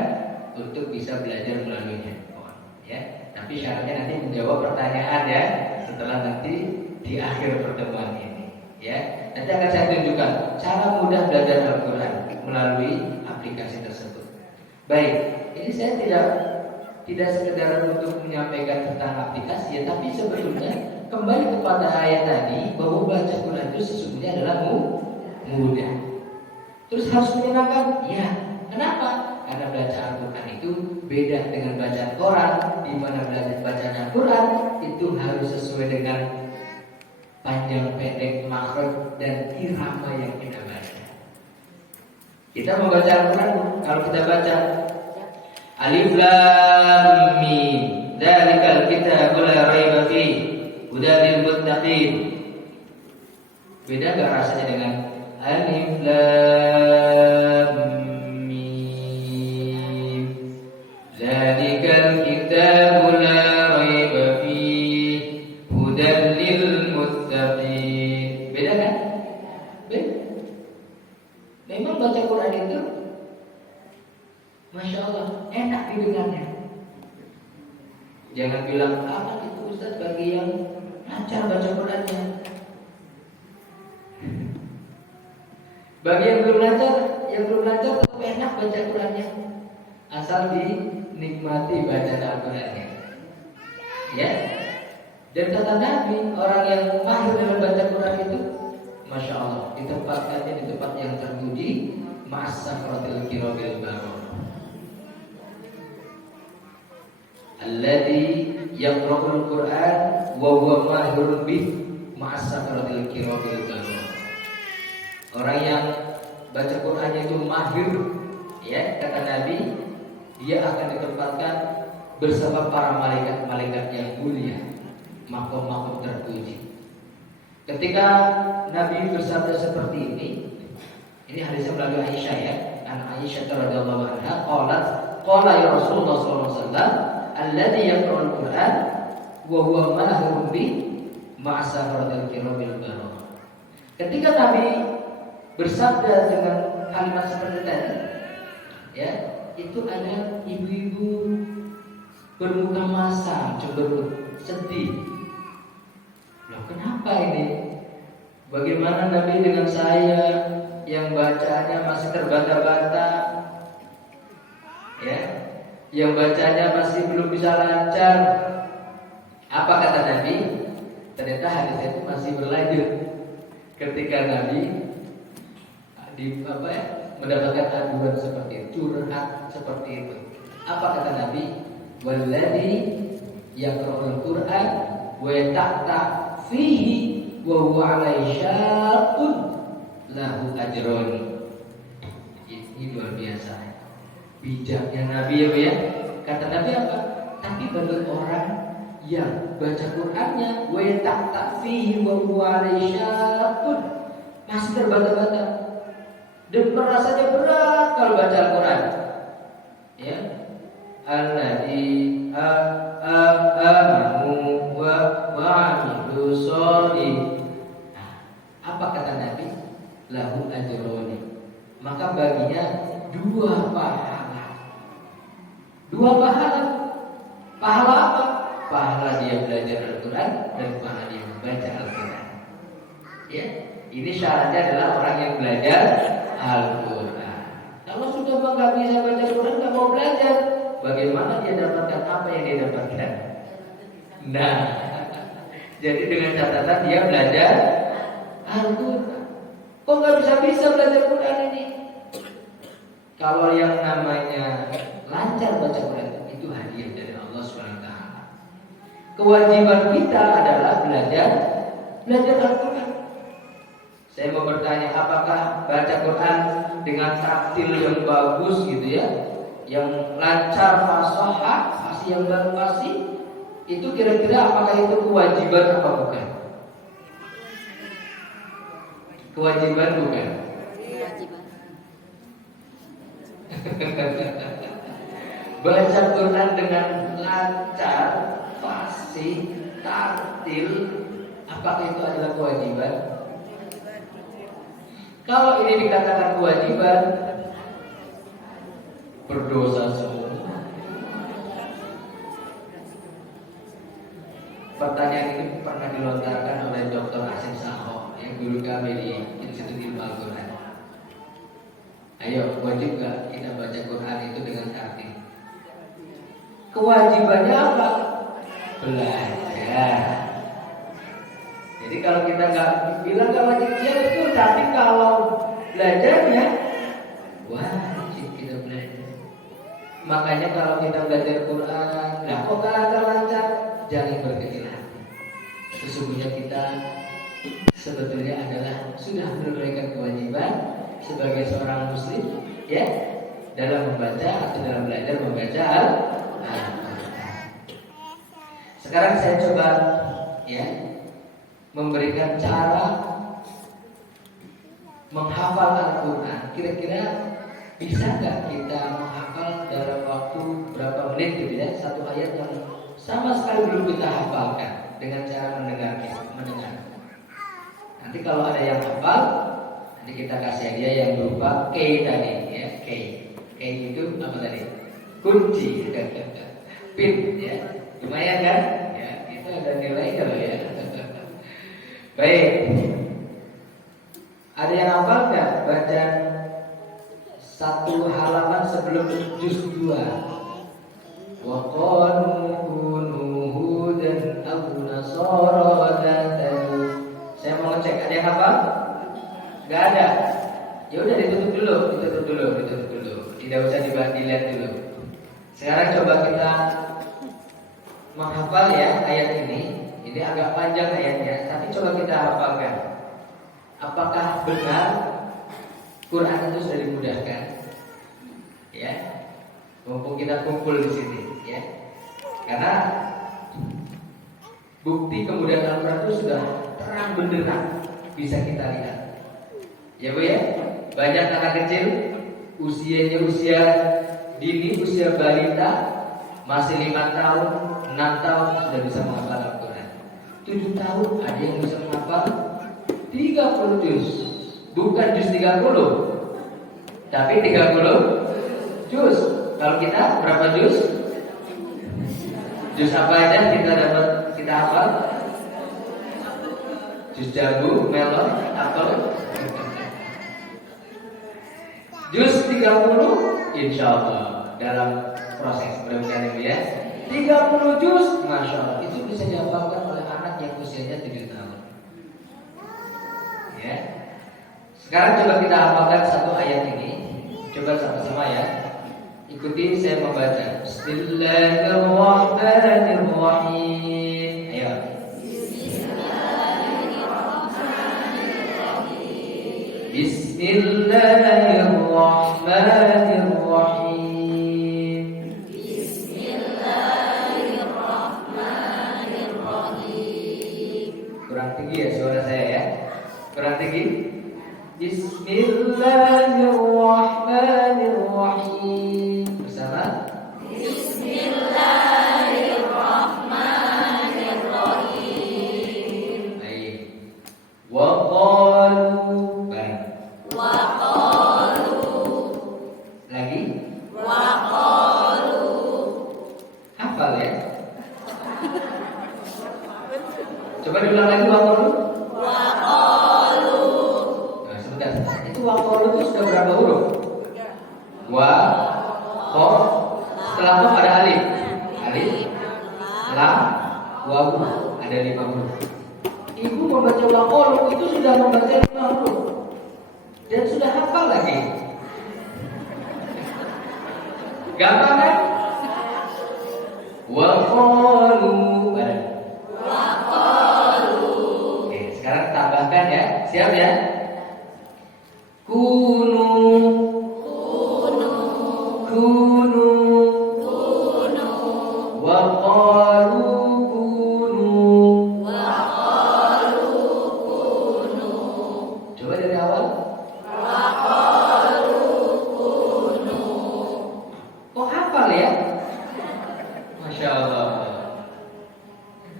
untuk bisa belajar melalui handphone. Ya, tapi syaratnya nanti menjawab pertanyaan, ya, setelah nanti di akhir pertemuan ini. Ya, nanti akan saya tunjukkan cara mudah belajar Al-Quran melalui aplikasi tersebut. Baik, ini saya tidak sekedar untuk menyampaikan tentang aplikasi, ya, tapi sebetulnya kembali kepada ayat tadi bahwa baca Quran itu sesungguhnya adalah mudah. Terus harus menyenangkan, ya. Kenapa? Karena baca Al-Quran itu beda dengan bacaan Quran, di mana bacaan Al-Quran itu harus sesuai dengan panjang pendek, makhraj dan irama yang kita baca. Kita membaca Al-Quran, kalau kita baca Alif Lam Mim, dzalikal kitabul la raiba fihi, hudan lil muttaqin. Beda enggak rasanya dengan Alif Lam Mim, dzalikal kitabul la raiba fihi, hudan lil muttaqin. Beda kan? Beda. Memang baca Quran itu, Masya Allah, enak didengarnya. Jangan bilang, itu Ustaz bagi yang lancar baca Qurannya. Bagi yang belum lancar tetap enak baca Qurannya, asal dinikmati bacaan Al-Qurannya. Ya. Dan kata Nabi, orang yang mahir dalam baca Quran itu, Masya Allah, ditempatkannya di tempat yang terpuji, ma'as-safaratil kirabil bararah. Alladzi yaqra'ul Qur'an wa huwa mahirun bih ma'as-safaratil kirabil bararah. Orang yang baca Qur'annya itu mahir, ya, kata Nabi, dia akan ditempatkan bersama para malaikat-malaikat yang mulia, makom-makom terpuji. Ketika Nabi bersabda seperti ini hadisnya melalui Aisyah, ya. An Aisyah radhiyallahu anha qala ya Rasulullah sallallahu alaihi wasallam, alladzi yaqra'ul Qur'an wa huwa mahirun bi ma'asaratil kirabil bararah. Ketika Nabi bersabda dengan kalimat seperti tadi, ya, itu ada ibu-ibu bermuka masam, cemberut, sedih. Loh, kenapa ini? Bagaimana Nabi dengan saya yang bacanya masih terbata-bata, ya, yang bacanya masih belum bisa lancar? Apa kata Nabi? Ternyata hadis itu masih berlanjut. Ketika Nabi mendapatkan aduan seperti itu, curhat seperti itu, apa kata Nabi? Walladzi yaqra'ul Qur'an wa yata'ta fihi wa huwa 'alaihi syaqqun lahu ajrun. Ini luar biasa. Bijaknya Nabi, ya. Kata Nabi apa? Tapi bagi orang yang baca Qur'annya wa yata'ta fihi wa huwa 'alaihi syaqqun, masih terbata-bata dan merasanya berat kalau baca Al-Quran, ya, alladzi amanu wa amilu sholih. Apa kata Nabi? Lahu ajroni. Maka baginya 2 pahala. 2 pahala. Pahala apa? pahala dia belajar Al-Quran dan pahala dia membaca Al-Quran. Ya, ini syaratnya adalah orang yang belajar Al-Quran. Kalau sudah nggak bisa baca Al-Quran, nggak mau belajar, bagaimana dia dapatkan apa yang dia dapatkan? Nah, jadi dengan catatan dia belajar Al-Quran. Kok nggak bisa belajar Quran ini? Kalau yang namanya lancar baca Quran itu hadiah dari Allah SWT. Kewajiban kita adalah belajar Al-Quran. Saya mau bertanya, apakah baca Quran dengan taktil yang bagus gitu ya, yang lancar fasihah, fasih yang fasih, itu kira-kira apakah itu kewajiban apa bukan? Kewajiban bukan? Kewajiban. Baca Quran dengan lancar, fasih, tartil, apakah itu adalah kewajiban? Kalau ini dikatakan kewajiban, berdosa semua. Pertanyaan ini pernah dilontarkan oleh Dr. Asim Saho, yang guru kami di Institut Ilmu Al-Quran. Ayo, wajib gak kita baca Quran itu dengan tartil? Kewajibannya apa? Belajar. Jadi kalau kita nggak bilang nggak wajib, ya betul. Tapi kalau belajarnya wajib kita belajar. Makanya kalau kita belajar Quran, nah kok lancar-lancar, jangan berkecil hati. Sesungguhnya kita sebetulnya adalah sudah menunaikan kewajiban sebagai seorang muslim, ya, dalam membaca atau dalam belajar membaca Al-Quran. Sekarang saya coba, ya, memberikan cara menghafal Al-Quran. Kira-kira bisa nggak kita menghafal dalam waktu berapa menit gitu ya, satu ayat yang sama sekali belum kita hafalkan dengan cara mendengar. Nanti kalau ada yang hafal, nanti kita kasih dia yang berupa K tadi, ya, K. K itu apa tadi? Kunci, pin, ya, lumayan kan? Ya, itu ada nilainya loh ya. Baik. Ada yang hafal nggak baca satu halaman sebelum juz 2? Wa qalu kunu hudan aw nasara tadu. Saya mau ngecek, ada yang hafal? Nggak ada. Ya udah ditutup dulu. Tidak usah dilihat dulu. Sekarang coba kita menghafal ya ayat ini. Ini agak panjang ayatnya, tapi coba kita hafalkan. Apakah benar Quran itu sudah dimudahkan? Ya, mumpung kita kumpul di sini, ya. Karena bukti kemudahan Al-Quran itu sudah terang benderang, bisa kita lihat. Ya Bu ya, banyak anak kecil usianya usia dini, usia balita, masih 5 tahun, 6 tahun sudah bisa menghafal Al-Quran. 7 tahun ada yang bisa menghafal 30 juz. Bukan juz 30, tapi 30 juz. Kalau kita berapa juz? Juz apa aja kita hafal? Juz jambu, melon, apel. Juz 30 insya Allah dalam proses mudah-mudahan ya. 30 juz, masya Allah, itu bisa dihafalkan oleh anak yang usianya 7 tahun. Ya. Sekarang coba kita hafalkan satu ayat ini. Coba sama-sama ya. Ikuti saya membaca. Bismillahirrahmanirrahim. Ayo. Bismillahirrahmanirrahim. Kurang tinggi ya suara saya ya. Kurang tinggi. Bismillahirrahmanirrahim. Bersama. Bismillahirrahmanirrahim. Baik. Wa qalu. Baik. Wa qalu. Lagi. Wa qalu. Hafal ya. Coba diulang lagi waqalu. Waqalu. Nah, sebentar. Itu waqalu itu sudah berapa huruf? Wa, ko. Setelah ko ada alif. Alif, lam, wawu. Ada 5 huruf. Ibu membaca waqalu itu sudah membaca 5 huruf. Dan sudah hafal lagi. Gampang kan? Waqalu. Oke, sekarang tambahkan ya. Siap ya? Kunu. Waqalu kunu. Coba dari awal. Kok hafal ya? Masya Allah.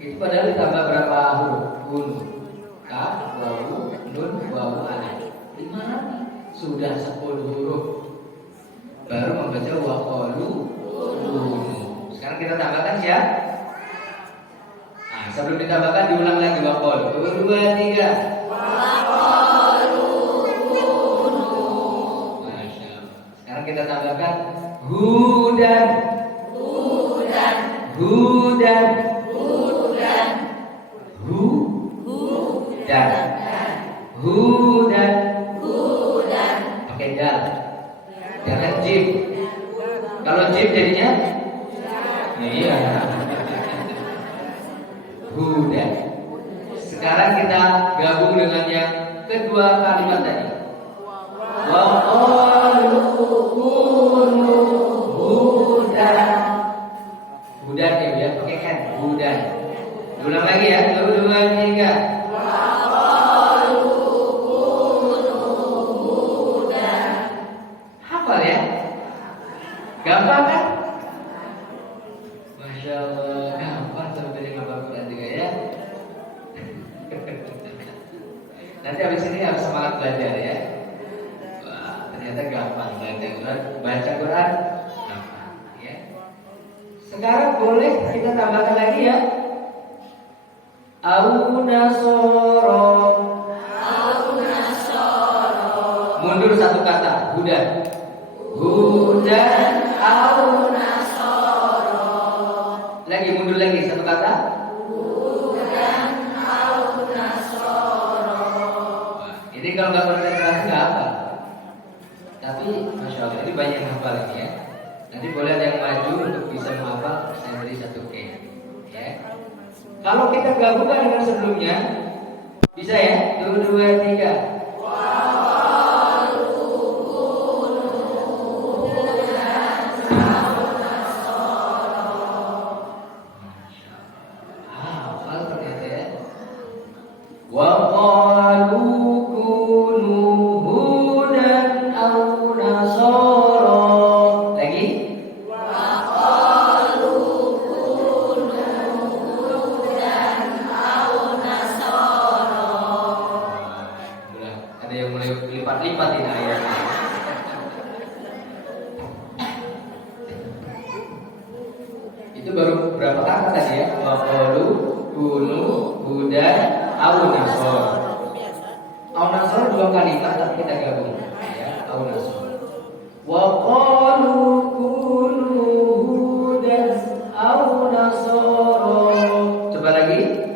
Itu padahal ditambah berapa huruf? Kun, kaf, wawu, nun, wawu, alif. 5 lagi. Sudah 10 huruf. Baru membaca waqalu kunu. Sekarang kita tambahkan ya. Nah, sebelum ditambahkan diulang lagi waqalu. 1, 2, 3. Masya Allah. Sekarang kita tambahkan hudan. Hudan. Hudan. Pakai dal. Jangan jim. Kalau jim jadinya iya. Hudan. Sekarang kita gabung dengan yang kedua kalimat tadi. Wa qalu kunu hudan. Hudan ya, pakai kan. Hudan. Ulang lagi ya. 1, 2, 3. Hafal ya? Gampang kan? Masya Allah, gampang sampai dengan Al-Quran juga ya. Nanti habis ini harus semangat belajar ya. Wah, ternyata gampang baca Quran gampang ya. Sekarang boleh kita tambahkan lagi ya. Au nasoro. Mundur satu kata, hudan. Hudan au nasoro. Lagi mundur lagi satu kata. Hudan au nasoro. Ini kalau nggak pernah kelas nggak apa. Tapi masya Allah ini banyak yang hafal ini ya. Nanti boleh ada yang maju untuk bisa menghafal. Saya beri 1 K. Ya. Kalau kita gabungkan dengan sebelumnya, bisa ya? 1, 2, 3. Hafal ternyata ya. Wa qalu kunu hudan au nasara. Lagi. Ada yang mulai lipat-lipat ini ayatnya. Itu baru berapa kata tadi ya? Waqalu kunu hudan au nasor. Au nasor 2 kalimat tapi kita gabung ya, au nasor. Waqalu kunu hudan au nasor. Coba lagi.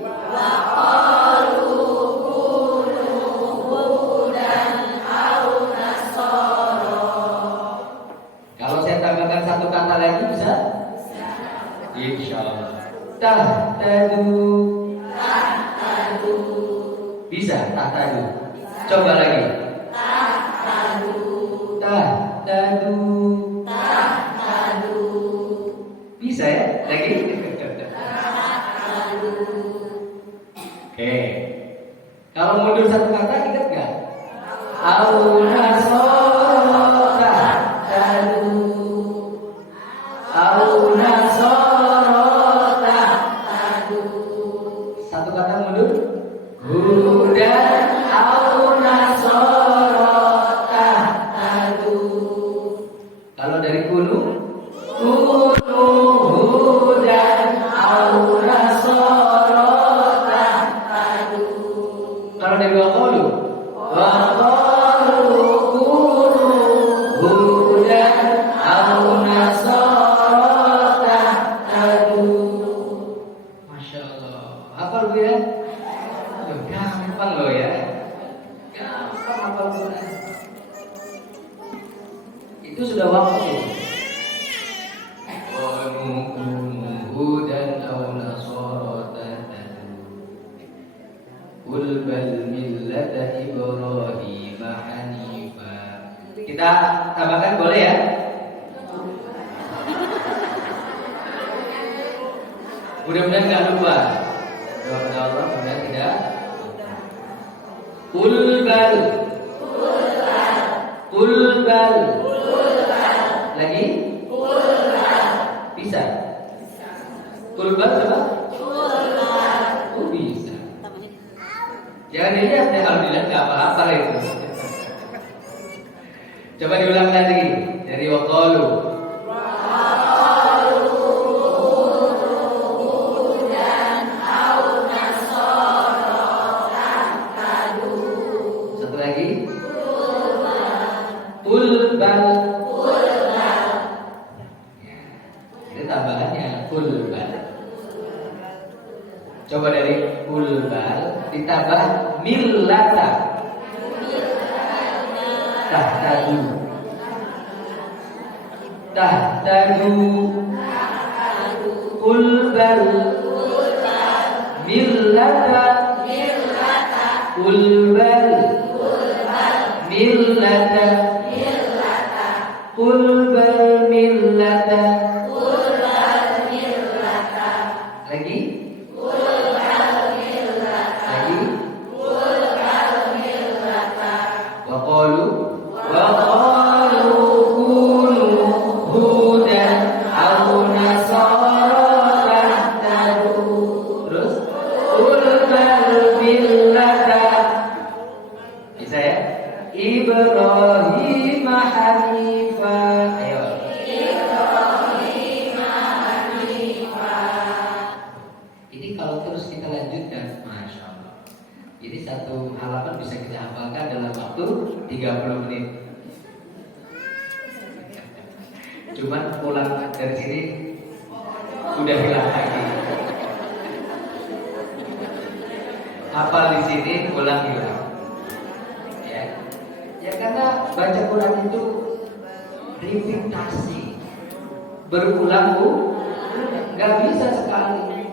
Kalau saya tambahkan 1 kata lagi bisa? Insya Allah. Tahtadu. Bisa tahtadu. Coba lagi. Tahtadu. Bisa ya? Lagi. Oke. Kalau mundur 1 kata ingat nggak? Au nasota tahtadu. Au nasota tahtadu. 1 kata mundur. Hudan au nasota tahtadu. Kalau dari kunu hudan au nasota Hafal Bu ya? Gampang loh ya. Gampang hafal Quran. Itu sudah waktu itu. Hudan aw nasara tahtadu. Qul bal millata Ibrahim hanifa. Kita tambahkan boleh ya? Mudah-mudahan nggak lupa. Doa Allah mudah-mudahan tidak. Qul bal. Qul bal. Lagi? Bisa. Qul bal coba. Oh bisa. Jangan dilihat ya, alhamdulillah nggak apa-apa itu. Coba diulang lagi dari waqalu. Satu lagi. Qulbal. Ya, ini tambahannya qulbal. Coba dari qulbal ditambah millata. Tahtadu. Tahtadu. Qulbal. Millata. Qulbal. Millata. Qulbal millata. Lagi. Lagi. Waqalu kunu hudan aw nasara tahtadu. Terus qulbal millata. Bisa ya? Ibrahim hanifa. Ayo. Ini kalau terus kita lanjutkan, Masya Allah. Ini satu halaman bisa kita hafalkan dalam waktu 30 menit. Cuman pulang dari sini udah hilang lagi. Hafal di sini, pulang hilang. Ya karena baca Quran itu repetisi, berulang nggak bisa sekali.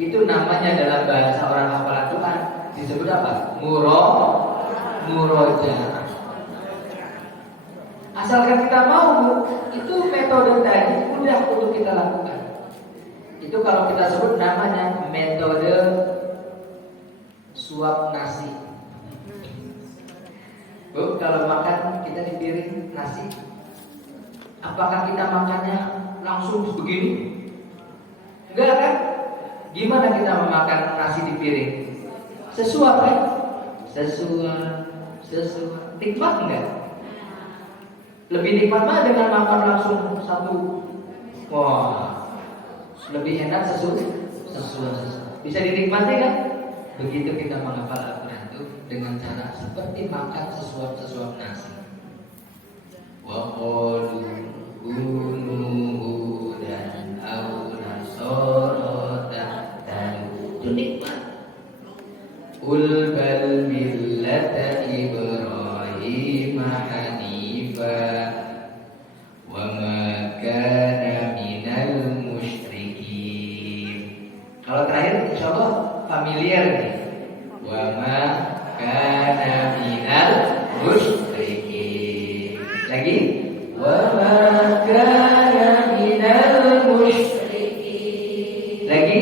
Itu namanya dalam bahasa orang hafalan Quran disebut apa? Murojaah. Asalkan kita mau, itu metode tadi mudah untuk kita lakukan. Itu kalau kita sebut namanya metode suap nasi. Bu, kalau makan kita di piring nasi, apakah kita makannya langsung begini? Enggak kan? Gimana kita memakan nasi di piring? Sesuap kan? Sesuap. Nikmat enggak? Lebih nikmat mah dengan makan langsung satu. Wah, lebih enak sesuap. Bisa dinikmati kan? Begitu kita menghafal Al-Quran itu dengan cara seperti makan sesuap nasi. Wa qalu kunu hudan aw nasara tahtadu. Itu nikmat. Qul bal millata Ibrahim hanifa wa ma kana minal musyrikin. Kalau terakhir insyaallah familiar nih. Wa ma kana minal musyrikin. Lagi. Wa ma kana minal musyrikin. Lagi.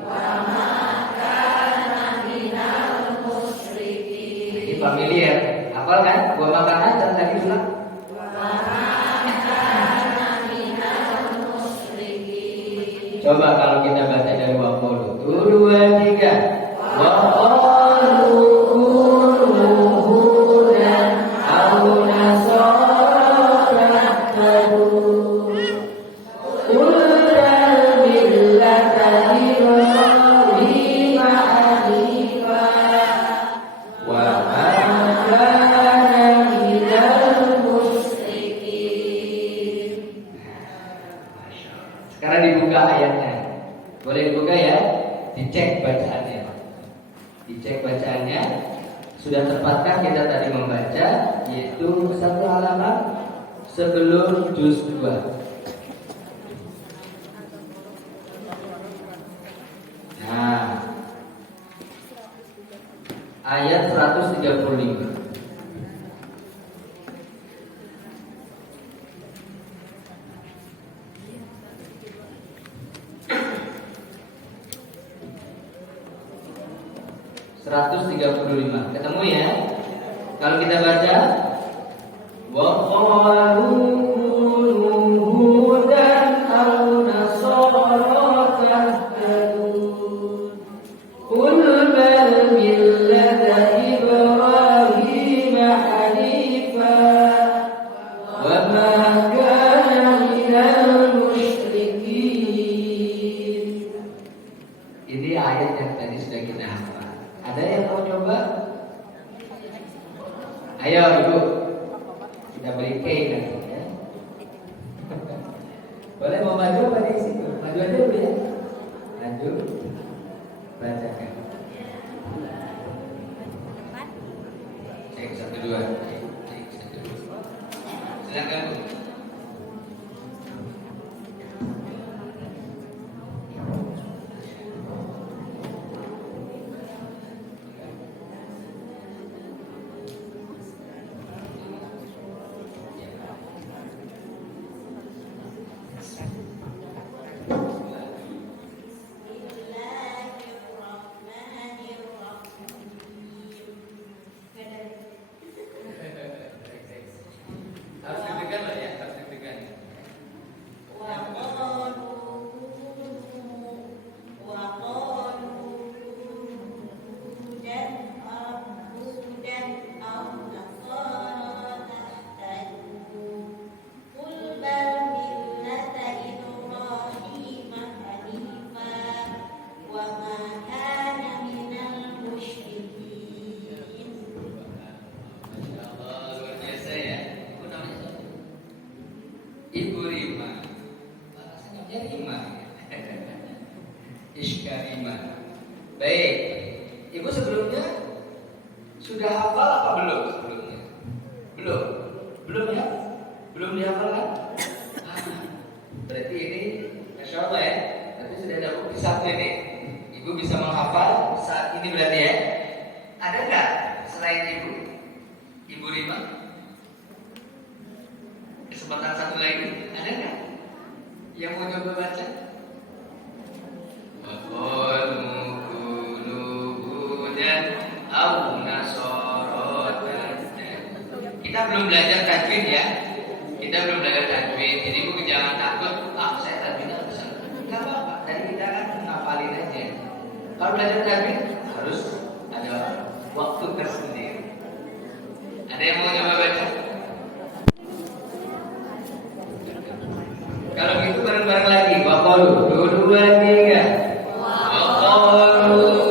Wa ma kana minal musyrikin. Ini familiar. Hafal kan? Wa ma kana dan lagi ulang. Wa ma kana minal musyrikin. Coba kalau kita baca dari waqalu. 2, 3. Waqalu kunu hudan aw nasara tahtadu. Qul bal millata Ibrahim hanifa wa ma kana minal musyrikin. Sekarang dibuka ayatnya. Boleh dibuka ya? dicek bacaannya. Dicek bacaannya. Sudah tepatkah kita tadi membaca, yaitu satu halaman sebelum juz 2. Nah, ayat 135. Ketemu ya? Kalau kita baca wa qalu hudan aw nasara tahtadun qul bal millata ibrahim hanifa wa ma kana minal musyrikin. Ini ayat yang tadi sudah kita hafal. Ada yang mau coba? Ayo ibu, kita beri key nanti ya. Boleh mau maju apa di situ? Maju aja dulu ya. Maju, bacakan. Cek 1 2. Cek 1 2. Silakan Bu. Harus deg-degan loh ya, harus deg-degan. Masya Allah, luar biasa ya. Ibu namanya siapa? Ibu Rima. Senyumnya Rima. Ishka Rima. Baik. Ibu sebelumnya sudah hafal apa belum sebelumnya? Belum. Belum ya? Belum dihafal kan? Berarti ini Masya Allah ya. Berarti sudah ada bukti satu ini. Ibu bisa menghafal saat ini berarti ya. Ada nggak selain ibu? Ibu Rima? Kesempatan satu lagi, ada nggak yang mau coba baca? Kita belum belajar tajwid ya. Kita belum belajar tajwid. Jadi Bu jangan takut. Saya tajwidnya bisa. Enggak apa-apa. Tadi kita kan ngapalin aja. Kalau belajar tajwid harus ada waktu tersendiri. Ada yang mau coba baca? Kalau gitu bareng-bareng lagi. Waqalu 2 3. Waqalu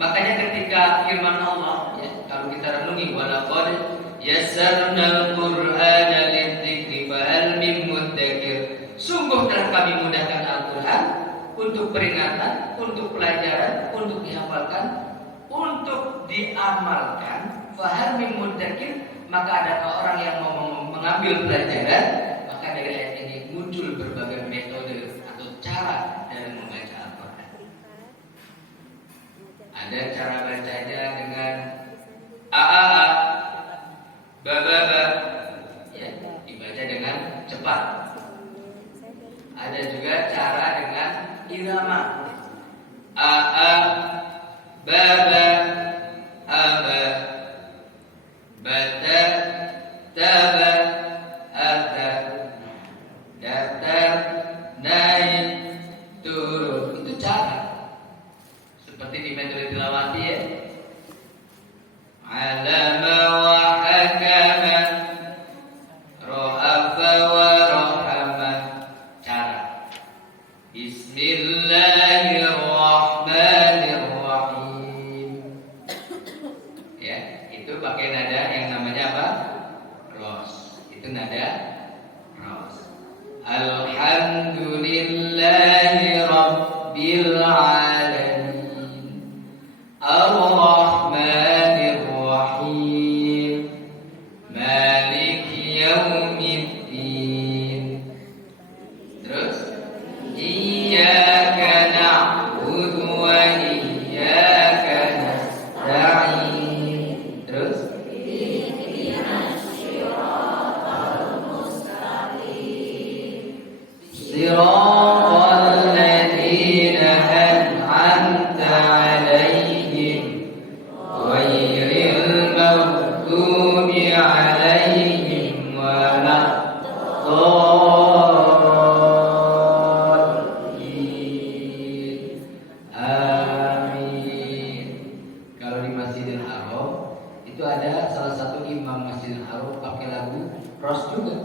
Makanya ketika firman Allah ya, kalau kita renungi walaqad yassarnal qur'ana lidzikri fahal min mudzakir. Sungguh telah kami mudahkan Al-Qur'an untuk peringatan, untuk pelajaran, untuk dihafalkan, untuk diamalkan. Fahal min mudzakir, maka ada orang yang mau mengambil pelajaran. Maka dari ayat ini muncul berbagai metode atau cara dalam membaca Al-Qur'an. Ada cara bacanya dengan a ba ya, dibaca dengan cepat. Ada juga cara dengan irama a ba aba bata taba ata daftar naik turun. Tilawati ya. Alama wa hakama, ra'afa wa rahama. Cara. Bismillahirrahmanirrahim. Ya, itu pakai nada yang namanya apa? Ros. Itu nada ros. Alhamdulillahi rabbil alamin. Ar-Rahmanir Rahim. Maliki yaumiddin. Terus Iyyaka na'budu wa iyyaka nasta'in. Terus Siratal ladzina an'amta 'alaihim ghairil maghdubi 'alaihim waladdallin. Amin. Kalau di Masjidil Haram itu ada salah satu imam Masjidil Haram pakai lagu Ros juga.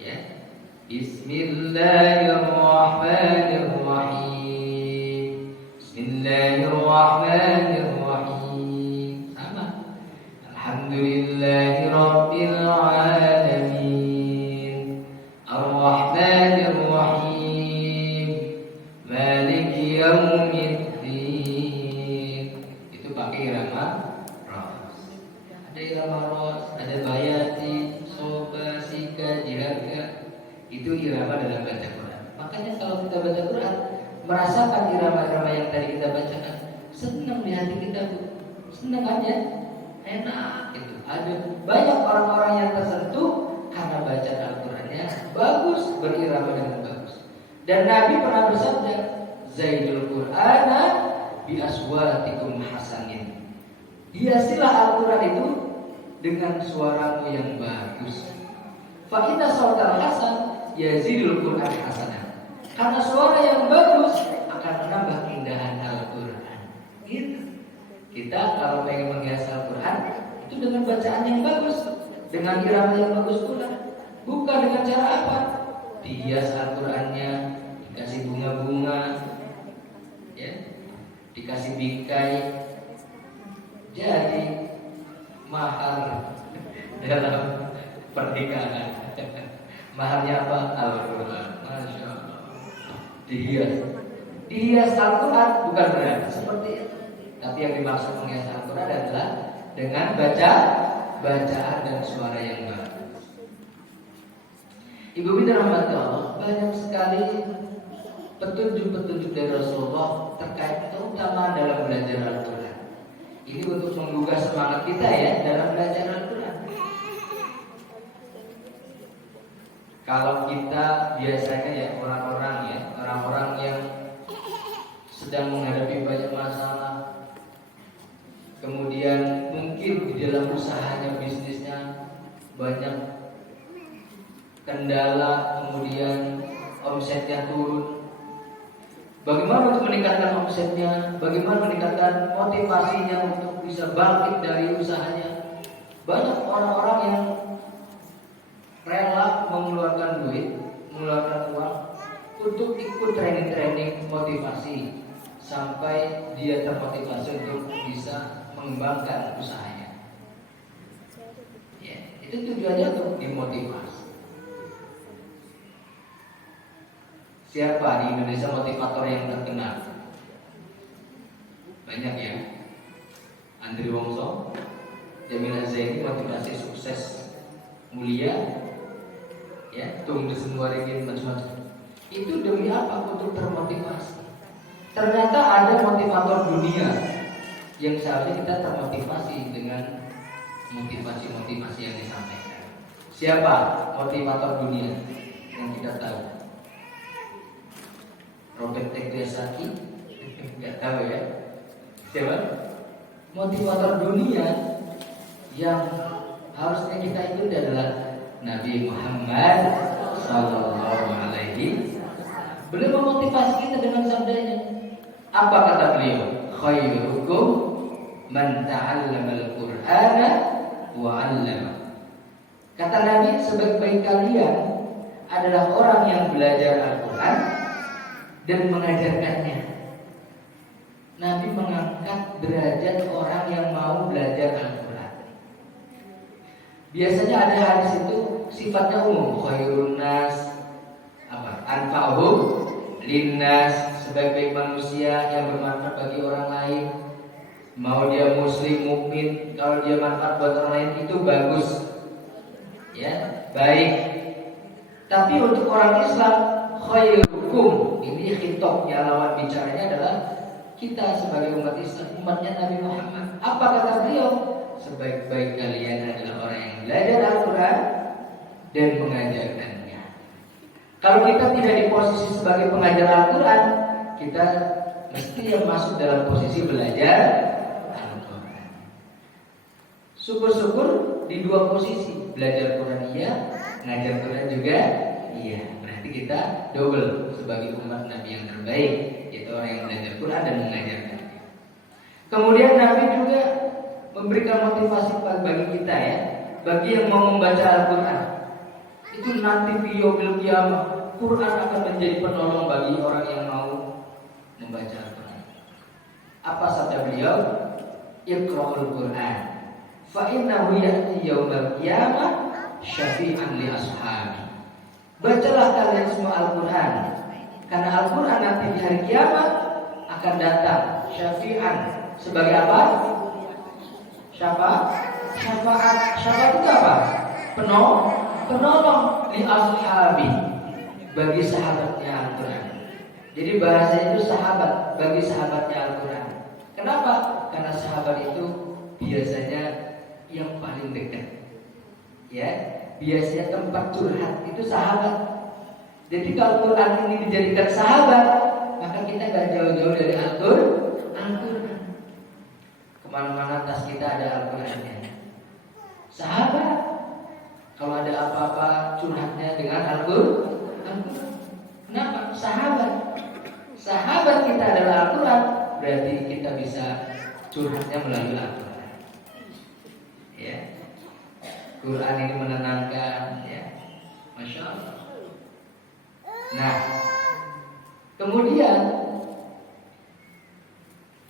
Ya. Bismillahirrahmanirrahim. Bismillahirrahmanirrahim. Sama. Alhamdulillahirabbil alamin. Ar-Rahmanirrahim. Maliki yaumiddin. Itu pakai irama ros. Ada irama ros, ada bayati, soba, sika, jiraga. Itu irama dalam baca Quran. Makanya kalau kita baca Quran, merasakan irama-irama yang tadi kita bacakan, senang di hati kita, senang aja, enak gitu. Ada banyak orang-orang yang tersentuh karena baca Al-Qurannya bagus, berirama dengan bagus. Dan Nabi pernah bersabda, Zaidul Qur'ana bi aswatikum hasanin. Hiasilah Al-Quran itu dengan suaramu yang bagus. Fa inna sautal hasan yazidul Qur'an hasanah. Karena suara yang bagus akan menambah keindahan Al-Quran. Gitu. Kita kalau pengen menghias Al-Quran itu dengan bacaan yang bagus, dengan irama yang bagus pula. Bukan dengan cara apa? Dihias Al-Qurannya, dikasih bunga-bunga, ya, dikasih bingkai, jadi mahar dalam pernikahan. Maharnya apa? Al-Quran. Masya Allah. Dihias Al-Quran bukan berarti seperti itu. Tapi yang dimaksud menghias Al-Quran adalah dengan bacaan dan suara yang bagus. Ibu binti rahmati Allah, banyak sekali petunjuk-petunjuk dari Rasulullah terkait keutamaan dalam belajar Al-Quran. Ini untuk menggugah semangat kita ya dalam belajar Al-Quran. Kalau kita biasanya ya orang-orang yang sedang menghadapi banyak masalah, kemudian mungkin di dalam usahanya, bisnisnya banyak kendala, kemudian omsetnya turun. Bagaimana untuk meningkatkan omsetnya? Bagaimana meningkatkan motivasinya untuk bisa bangkit dari usahanya? Banyak orang-orang yang rela mengeluarkan duit, mengeluarkan uang untuk ikut training motivasi sampai dia termotivasi untuk bisa mengembangkan usahanya. Ya, itu tujuannya untuk dimotivasi. Siapa di Indonesia motivator yang terkenal? Banyak ya. Andri Wongso, Jamil Zaini, motivasi sukses mulia, ya, tung desenwaringin macam-macam. Itu demi apa? Untuk termotivasi. Ternyata ada motivator dunia yang seharusnya kita termotivasi dengan motivasi-motivasi yang disampaikan. Siapa motivator dunia yang kita tahu? Robert T. Kiyosaki, nggak tahu ya. Siapa? Motivator dunia yang harusnya kita ikuti adalah Nabi Muhammad Sallallahu Alaihi. Beliau memotivasi kita dengan sabdanya. Apa kata beliau? khairukum man ta'allamal Qur'ana wa 'allama. Kata Nabi, sebaik-baik kalian adalah orang yang belajar Al-Quran dan mengajarkannya. Nabi mengangkat derajat orang yang mau belajar Al-Quran. Biasanya ada hadis itu sifatnya umum, khairun nas anfa'uhum linnas, sebaik-baik manusia yang bermanfaat bagi orang lain. Mau dia muslim, mukmin, kalau dia manfaat buat orang lain itu bagus, ya, baik. Tapi untuk orang Islam, khairukum, ini khitabnya, lawan bicaranya adalah kita sebagai umat Islam, umatnya Nabi Muhammad. Apa kata beliau? Sebaik-baik kalian adalah orang yang belajar Al-Quran dan mengajarkannya. Kalau kita tidak di posisi sebagai pengajar Al-Quran, kita mesti yang masuk dalam posisi belajar Al-Quran. Syukur-syukur di dua posisi, belajar Quran iya, ngajar Quran juga iya. Berarti kita double sebagai umat Nabi yang terbaik, yaitu orang yang belajar Quran dan mengajarkan. Kemudian Nabi juga memberikan motivasi bagi kita, ya, bagi yang mau membaca Al-Quran. Itu nanti di yaumil qiyamah Quran akan menjadi penolong bagi orang yang mau membaca Al-Quran. Apa sabda beliau? Iqra'ul Quran fa innahu ya'ti yaumal qiyamah syafi'an li ashabi. Bacalah kalian semua Al-Quran, karena Al-Quran nanti di hari kiamat akan datang syafi'an sebagai apa? Syafaat itu apa? Penolong li ashabi, bagi sahabatnya Al-Quran. Jadi bahasa itu sahabat, bagi sahabatnya Al-Quran. Kenapa? Karena sahabat itu biasanya yang paling dekat, ya, biasanya tempat curhat itu sahabat. Jadi kalau Quran ini dijadikan sahabat, maka kita gak jauh-jauh dari Al-Quran. Kemana-mana tas kita ada Al-Qurannya. Sahabat, kalau ada apa-apa curhatnya dengan Al-Quran. Kenapa? Sahabat kita adalah Al-Quran, berarti kita bisa curhatnya melalui Al-Quran. Ya, Quran ini menenangkan, ya, Masya Allah. Nah, kemudian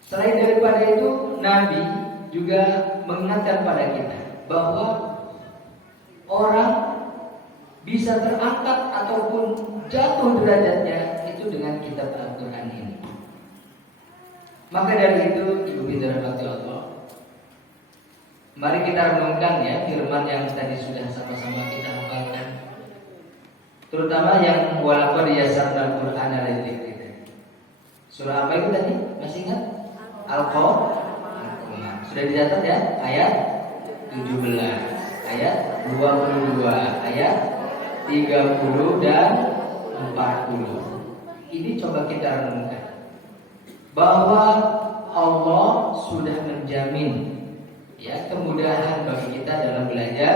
selain daripada itu, Nabi juga mengingatkan pada kita bahwa orang bisa terangkat ataupun jatuh derajatnya itu dengan kitab Al-Quran ini. Maka dari itu, Ibu Binti rahmati Allah, mari kita renungkan, ya, firman yang tadi sudah sama-sama kita hafalkan, terutama yang walaqad yassarnal Qur'ana lidzikri. Surah apa itu tadi? Masih ingat? Al-Qamar. Sudah dicatat, ya? Ayat 17, ayat 22, ayat 30 dan 40. Ini coba kita renungkan bahwa Allah sudah menjamin, ya, kemudahan bagi kita dalam belajar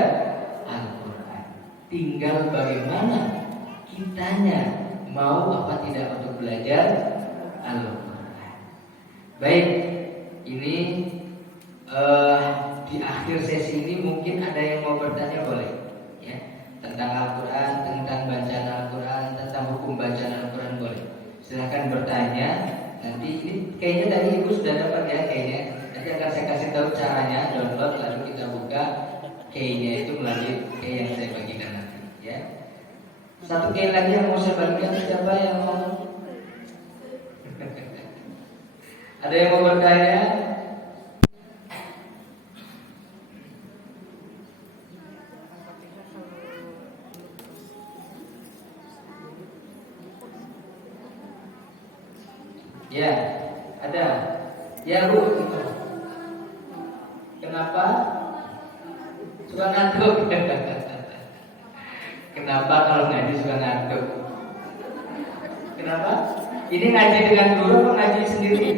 Al-Quran. Tinggal bagaimana kitanya mau apa tidak untuk belajar Al-Quran. Baik, ini di akhir sesi ini mungkin ada yang mau bertanya, boleh, ya, tentang Al-Quran, tentang bacaan Al-Quran, tentang hukum bacaan Al-Quran, boleh. Silahkan bertanya. Nanti ini kayaknya tadi Ibu sudah dapat, ya, kayaknya. Nanti akan saya kasih tahu caranya, download, lalu kita buka kayaknya itu melalui kayak yang saya bagikan nanti, ya. Satu kayak lagi yang mau saya bagikan, siapa yang mau? Ada yang mau bertanya? Ya, ada. Ya, Bu. Kenapa? Suka ngantuk. Kenapa kalau ngaji suka ngantuk? Kenapa? Ini ngaji dengan guru atau ngaji sendiri?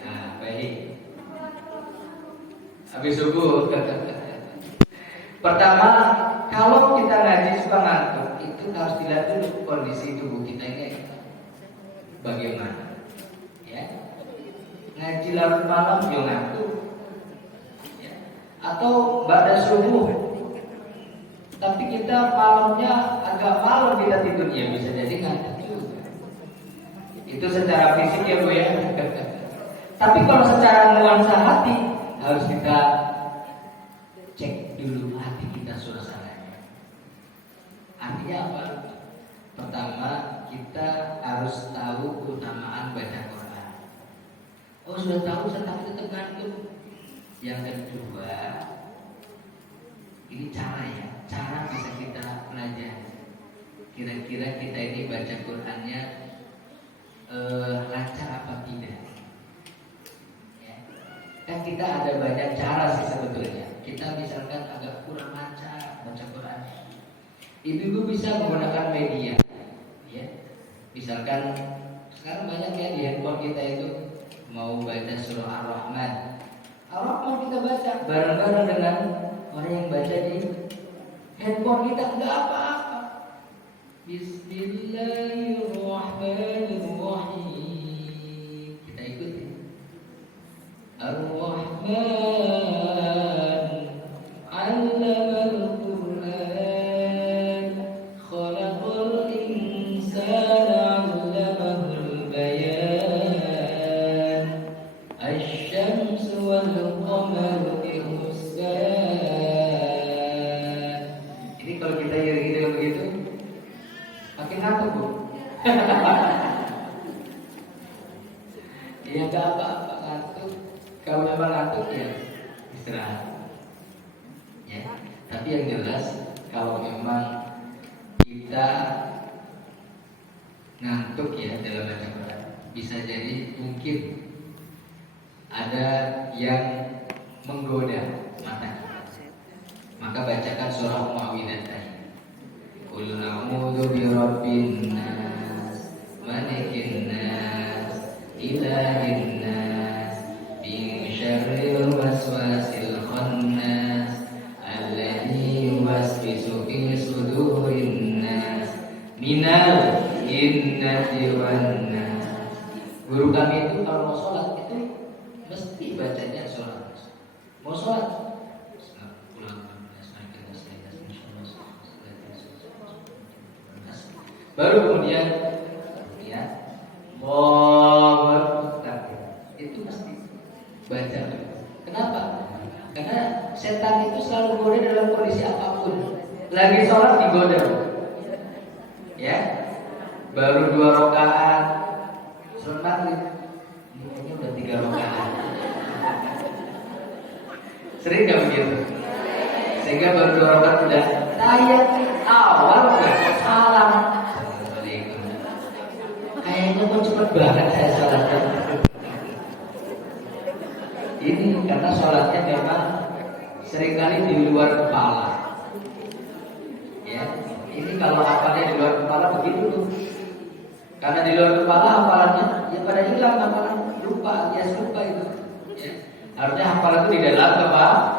Nah, baik. Habis subuh. Pertama, kalau kita ngaji suka ngantuk, itu harus dilihat dulu kondisi tubuh kita ini bagaimana. Ngaji posisi larut malam yo ngantuk. Ya. Atau pada subuh. Tapi kita malamnya agak malam kita tidurnya, bisa jadi ngantuk juga. Itu secara fisik ya Bu ya. Tapi kalau secara nuansa hati harus kita cek dulu hati kita suasananya. Artinya apa? Pertama, kita harus tahu keutamaan baca Quran. Oh, sudah tahu tapi tetap ngantuk. Yang kedua, ini cara bisa kita pelajari. Kira-kira kita ini baca Qurannya lancar apa tidak? Ya. Kan kita ada banyak cara sih sebetulnya. Kita misalkan agak kurang lancar baca Quran. Ibu-ibu bisa menggunakan media. Ya. Misalkan sekarang banyak ya di handphone kita itu mau baca surah Ar-Rahman. Ar-Rahman kita baca bareng-bareng dengan orang yang baca di handphone kita, enggak apa-apa. Bismillahirrahmanirrahim. Kita ikuti. Ar-Rahman 'allamal Qur'an, khalaqal insana 'allamahul bayan, asy-syamsu wal qamaru bihusban. Ini kalau kita iringi dengan begitu makin ngantuk Bu. Ya gak apa-apa ngantuk. Kalau memang ngantuk ya istirahat. Ya. Tapi yang jelas kalau memang kita ngantuk ya dalam baca Quran, bisa jadi mungkin ada yang menggoda mata kita. Maka bacakan surah Muawwidzatain. Qul a'udzu birabbin nas, malikin nas, ilahin nas, min syarril waswasil khannas, alladzi yuwaswisu fi sudurin nas, minal jinnati wan nas. Guru kami itu kalau mau sholat itu mesti bacanya surah. Mau sholat baru kemudian ya itu mesti baca. Kenapa? Karena setan itu selalu goda dalam kondisi apapun. Lagi sholat digoda, ya. Baru 2 rakaat sholat maghrib, ini udah 3 rakaat. Sering nggak begitu? Sehingga baru 2 rakaat udah tahiyat awal udah salam. Kayaknya kok cepet banget saya sholatnya. Ini karena sholatnya memang seringkali di luar kepala. Ya, ini kalau hafalnya di luar kepala begitu tuh. Karena di luar kepala hafalannya ya pada hilang, hafalan lupa, ya lupa itu. Ya. Harusnya hafalan itu di dalam kepala,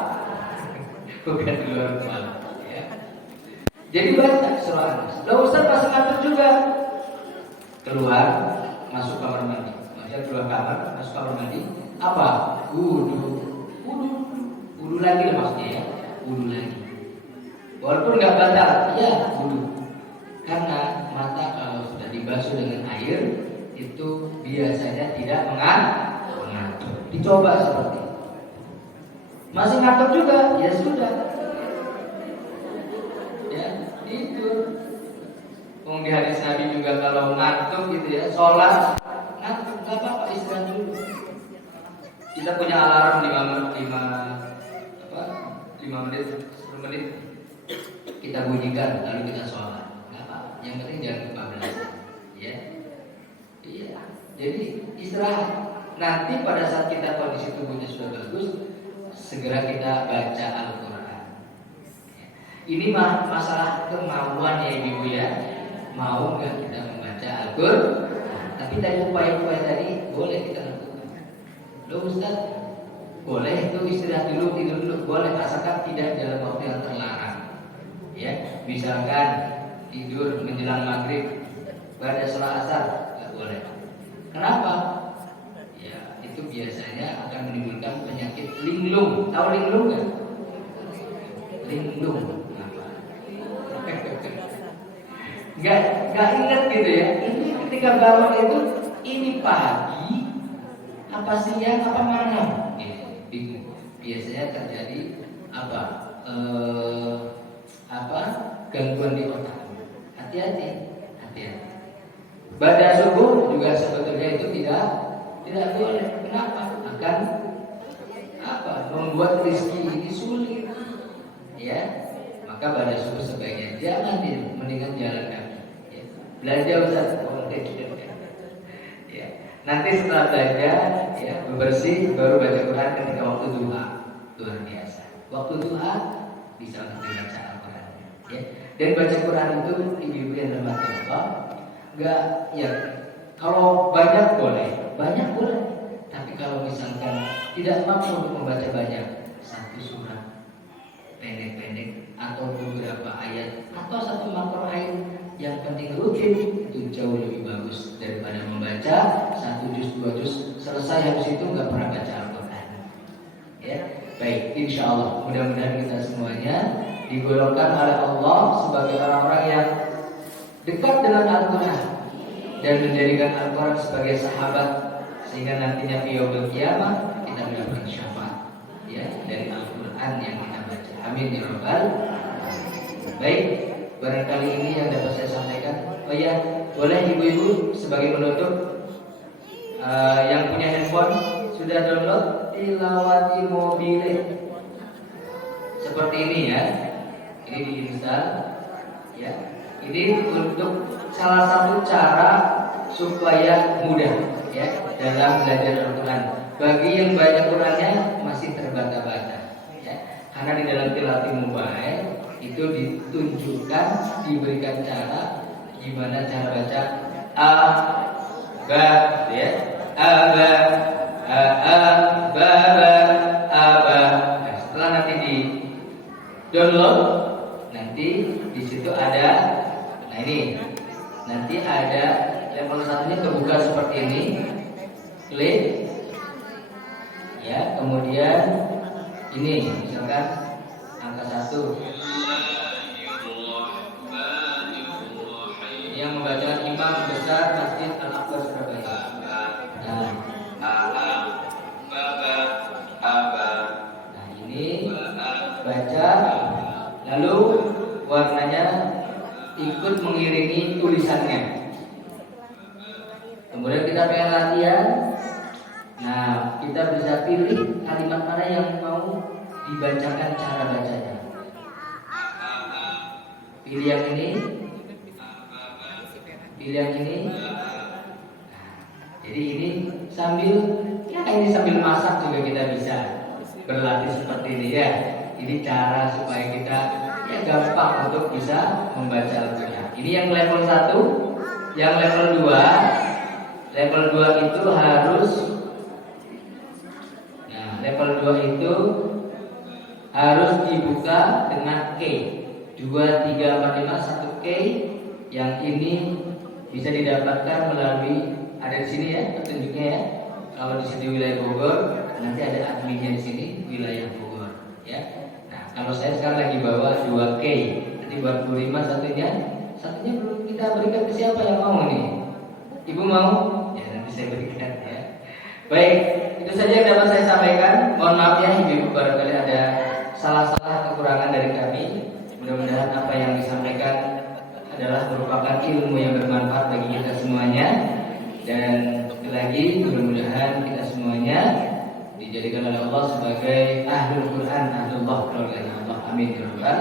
bukan di luar kepala. Ya. Jadi baca surah An-Nas. Lah Ustaz masih ngantuk juga. Keluar, masuk kamar mandi. Maksudnya keluar kamar, masuk kamar mandi. Apa? Wudu lagi lah maksudnya ya. Wudu lagi. Walaupun nggak batal, ya wudu. Karena mata kalau sudah dibasuh dengan air itu biasanya tidak mengantuk. Dicoba seperti itu. Masih ngantuk juga, ya sudah. Ya, itu. Di hadis Nabi juga kalau ngantuk gitu ya, sholat ngantuk nggak apa-apa, istirahat dulu. Kita punya alarm 5 menit, 10 menit kita bunyikan lalu kita sholat, nggak apa-apa. Yang penting jangan kebablasan, ya. Iya. Jadi istirahat. Nanti pada saat kita kondisi tubuhnya sudah bagus, segera kita baca Al-Quran. Ini masalah kemauan ya ibu ya. Mau nggak kita membaca Al-Quran? Tapi tadi upaya-upaya tadi boleh kita lakukan. Loh Ustaz, boleh itu istirahat dulu, tidur dulu, boleh, asalkan tidak dalam waktu yang terlarang. Ya, misalkan tidur menjelang maghrib, pada sholat asar, nggak boleh. Kenapa? Ya, itu biasanya Linglung, tahu linglung nggak? Linglung apa? Nggak ingat gitu ya. Ini ketika bangun itu ini pagi apa siang apa malam? Bingung. Biasanya terjadi apa? Gangguan di otak. Hati-hati. Pada subuh juga sebetulnya itu tidak boleh. Kenapa? Akan membuat rezeki ini sulit. Ya, maka pada subuh sebaiknya jangan tidur, mendingan jalan kaki. Ya. Belanja Ustaz, ya. Nanti setelah belanja, ya bebersih, baru baca Quran ketika waktu duha. Luar biasa. Waktu duha bisa untuk dibaca Al-Quran. Ya. Dan baca Quran itu ibu-ibu yang dirahmati Allah, enggak ya. Kalau banyak boleh. Tapi kalau misalkan tidak mampu untuk membaca banyak, satu surat pendek-pendek atau beberapa ayat atau satu makro ayat yang penting rutin itu jauh lebih bagus daripada membaca 1 juz 2 juz selesai habis itu nggak pernah baca Al-Quran. Ya, baik, insya Allah mudah-mudahan kita semuanya digolongkan oleh Allah sebagai orang-orang yang dekat dengan Al-Quran dan menjadikan Al-Quran sebagai sahabat sehingga nantinya di yaumul qiyamah kita mendapatkan syafaat ya dari Al-Quran yang kita baca. Amin ya rabbal alamin. Baik, barangkali ini yang dapat saya sampaikan. Oh ya, boleh ibu-ibu sebagai penutup yang punya handphone sudah download Tilawati Mobile seperti ini ya. Ini diinstal ya. Ini untuk salah satu cara supaya mudah ya dalam belajar Al-Quran. Bagi yang baca Qurannya masih terbata-bata ya. Karena di dalam Tilawati Mobile itu ditunjukkan, diberikan cara gimana cara baca a ba ya. A ba ba ba. Nah, setelah nanti di download nanti di situ ada ini nanti ada level satunya terbuka seperti ini, klik ya, kemudian ini misalkan angka 1 yang membaca Imam Besar Masjid Al-Aqsa Surabaya. Nah ini baca, lalu warnanya ikut mengiringi tulisannya. Kemudian kita pengen latihan. Nah, kita bisa pilih kalimat mana yang mau dibacakan cara bacanya. Pilih yang ini. Pilih yang ini. Jadi ini sambil masak juga kita bisa berlatih seperti ini ya. Ini cara supaya kita ya gampang untuk bisa membaca Al-Quran. Ini yang level 1. Yang level 2. Level 2 itu harus level 2 itu harus dibuka dengan K 2, 3, 4, 5, 1 K. Yang ini bisa didapatkan melalui ada di sini ya petunjuknya ya. Kalau di sini wilayah Bogor, nanti ada adminnya di sini wilayah Bogor ya. Nah, kalau saya sekarang lagi bawa 2 K, nanti buat 25 satunya belum kita berikan ke siapa yang mau nih? Ibu mau? Ya nanti saya berikan ya. Baik, itu saja yang dapat saya sampaikan. Mohon maaf ya ibu-ibu barangkali ada salah-salah kekurangan dari kami. Mudah-mudahan apa yang disampaikan adalah merupakan ilmu yang bermanfaat bagi kita semuanya. Dan lagi mudah-mudahan kita semuanya dijadikan oleh Allah sebagai ahlul Quran, ahlullah, keluarga Allah. Amin ya rabbal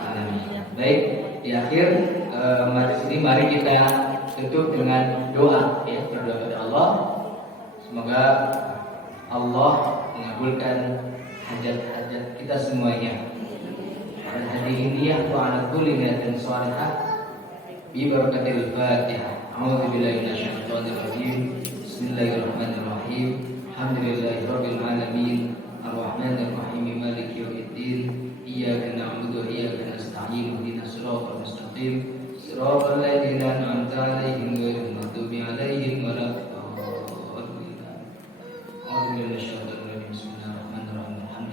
alamin. Baik, di akhir majlis ini mari kita tutup dengan doa ya, berdoa kepada Allah. Semoga Allah mengabulkan hajat-hajat kita semuanya. Dan hadirin niyah wa ala kulli niyatin shalihah bi barakatil Fatihah. A'udzu billahi minasyaitonir rajim. Bismillahirrahmanirrahim. Alhamdulillahirabbil alamin. Arrahmanir rahim. Maliki yaumiddin. Iyyaka na'budu wa iyyaka nasta'in. Ihdinas siratal mustaqim. Siratal ladzina an'amta 'alaihim ghairil maghdubi 'alaihim waladdallin. Bismillahirrahmanirrahim.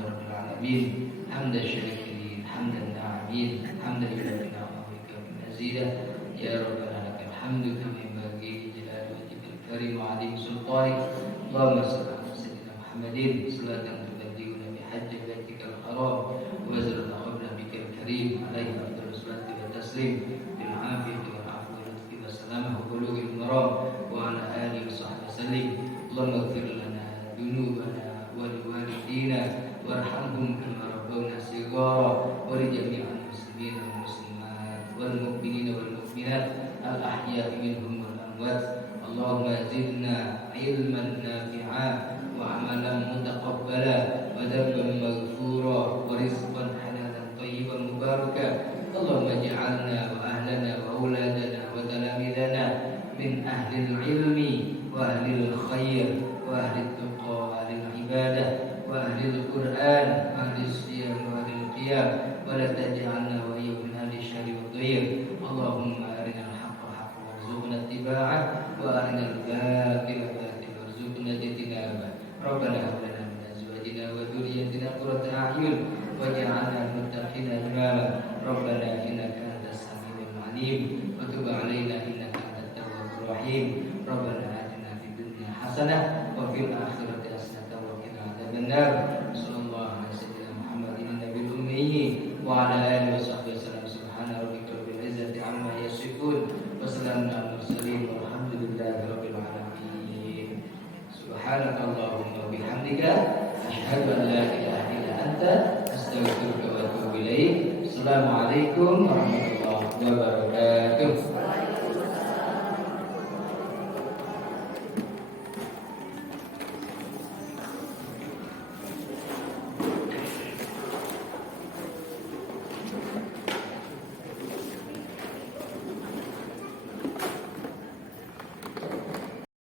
حامدين حمد الشاكرين حمد الناعمين حمدا يوافي نعمه ويكافئ مزيدا يا ربنا لك الحمد كما ينبغي لجلال وجهك الكريم وعظيم سلطانك اللهم صل على سيدنا محمد صلاة تبلغنا بحج بيتك الحرام وزرنا قبل بك الكريم عليه أفضل الصلاة والتسليم بالعافية والعفو واللطف والسلامة وبلوغ المرام وعلى آله وصحبه وسلم اللهم اغفر لنا ذنوبنا ولوالدينا وارحمهم كما ربونا صغارا ولجميع المسلمين والمسلمات والمؤمنين والمؤمنات الأحياء منهم والأموات اللهم زدنا علما نافعا وعملا متقبلا وذنبا مغفورا ورزقا حلالا طيبا مباركا اللهم اجعلنا وأهلنا وأولادنا وتلاميذنا من أهل العلم وأهل الخير وأهل التقى وأهل العبادة وأهل القرآن وأهل الصيام وأهل القيام ولا تجعلنا وإياهم من أهل الشر والضير اللهم أرنا الحق حقا وارزقنا اتباعه وأرنا الباطل باطلا وارزقنا اجتنابه ربنا هب لنا من أزواجنا وذريتنا قرة أعين واجعلنا للمتقين إماما ربنا إنك أنت السميع العليم وتب علينا إنك أنت التواب الرحيم ربنا آتنا في الدنيا حسنة وفي الآخرة حسنة وقنا عذاب النار صلى الله على سيدنا محمد النبي الأمي وعلى آله وصحبه وسلم سبحان ربك رب العزة عما يصفون وسلام على المرسلين والحمد لله رب العالمين سبحانك اللهم وبحمدك أشهد أن لا إله إلا أنت أستغفرك وأتوب إليك السلام عليكم ورحمة الله وبركاته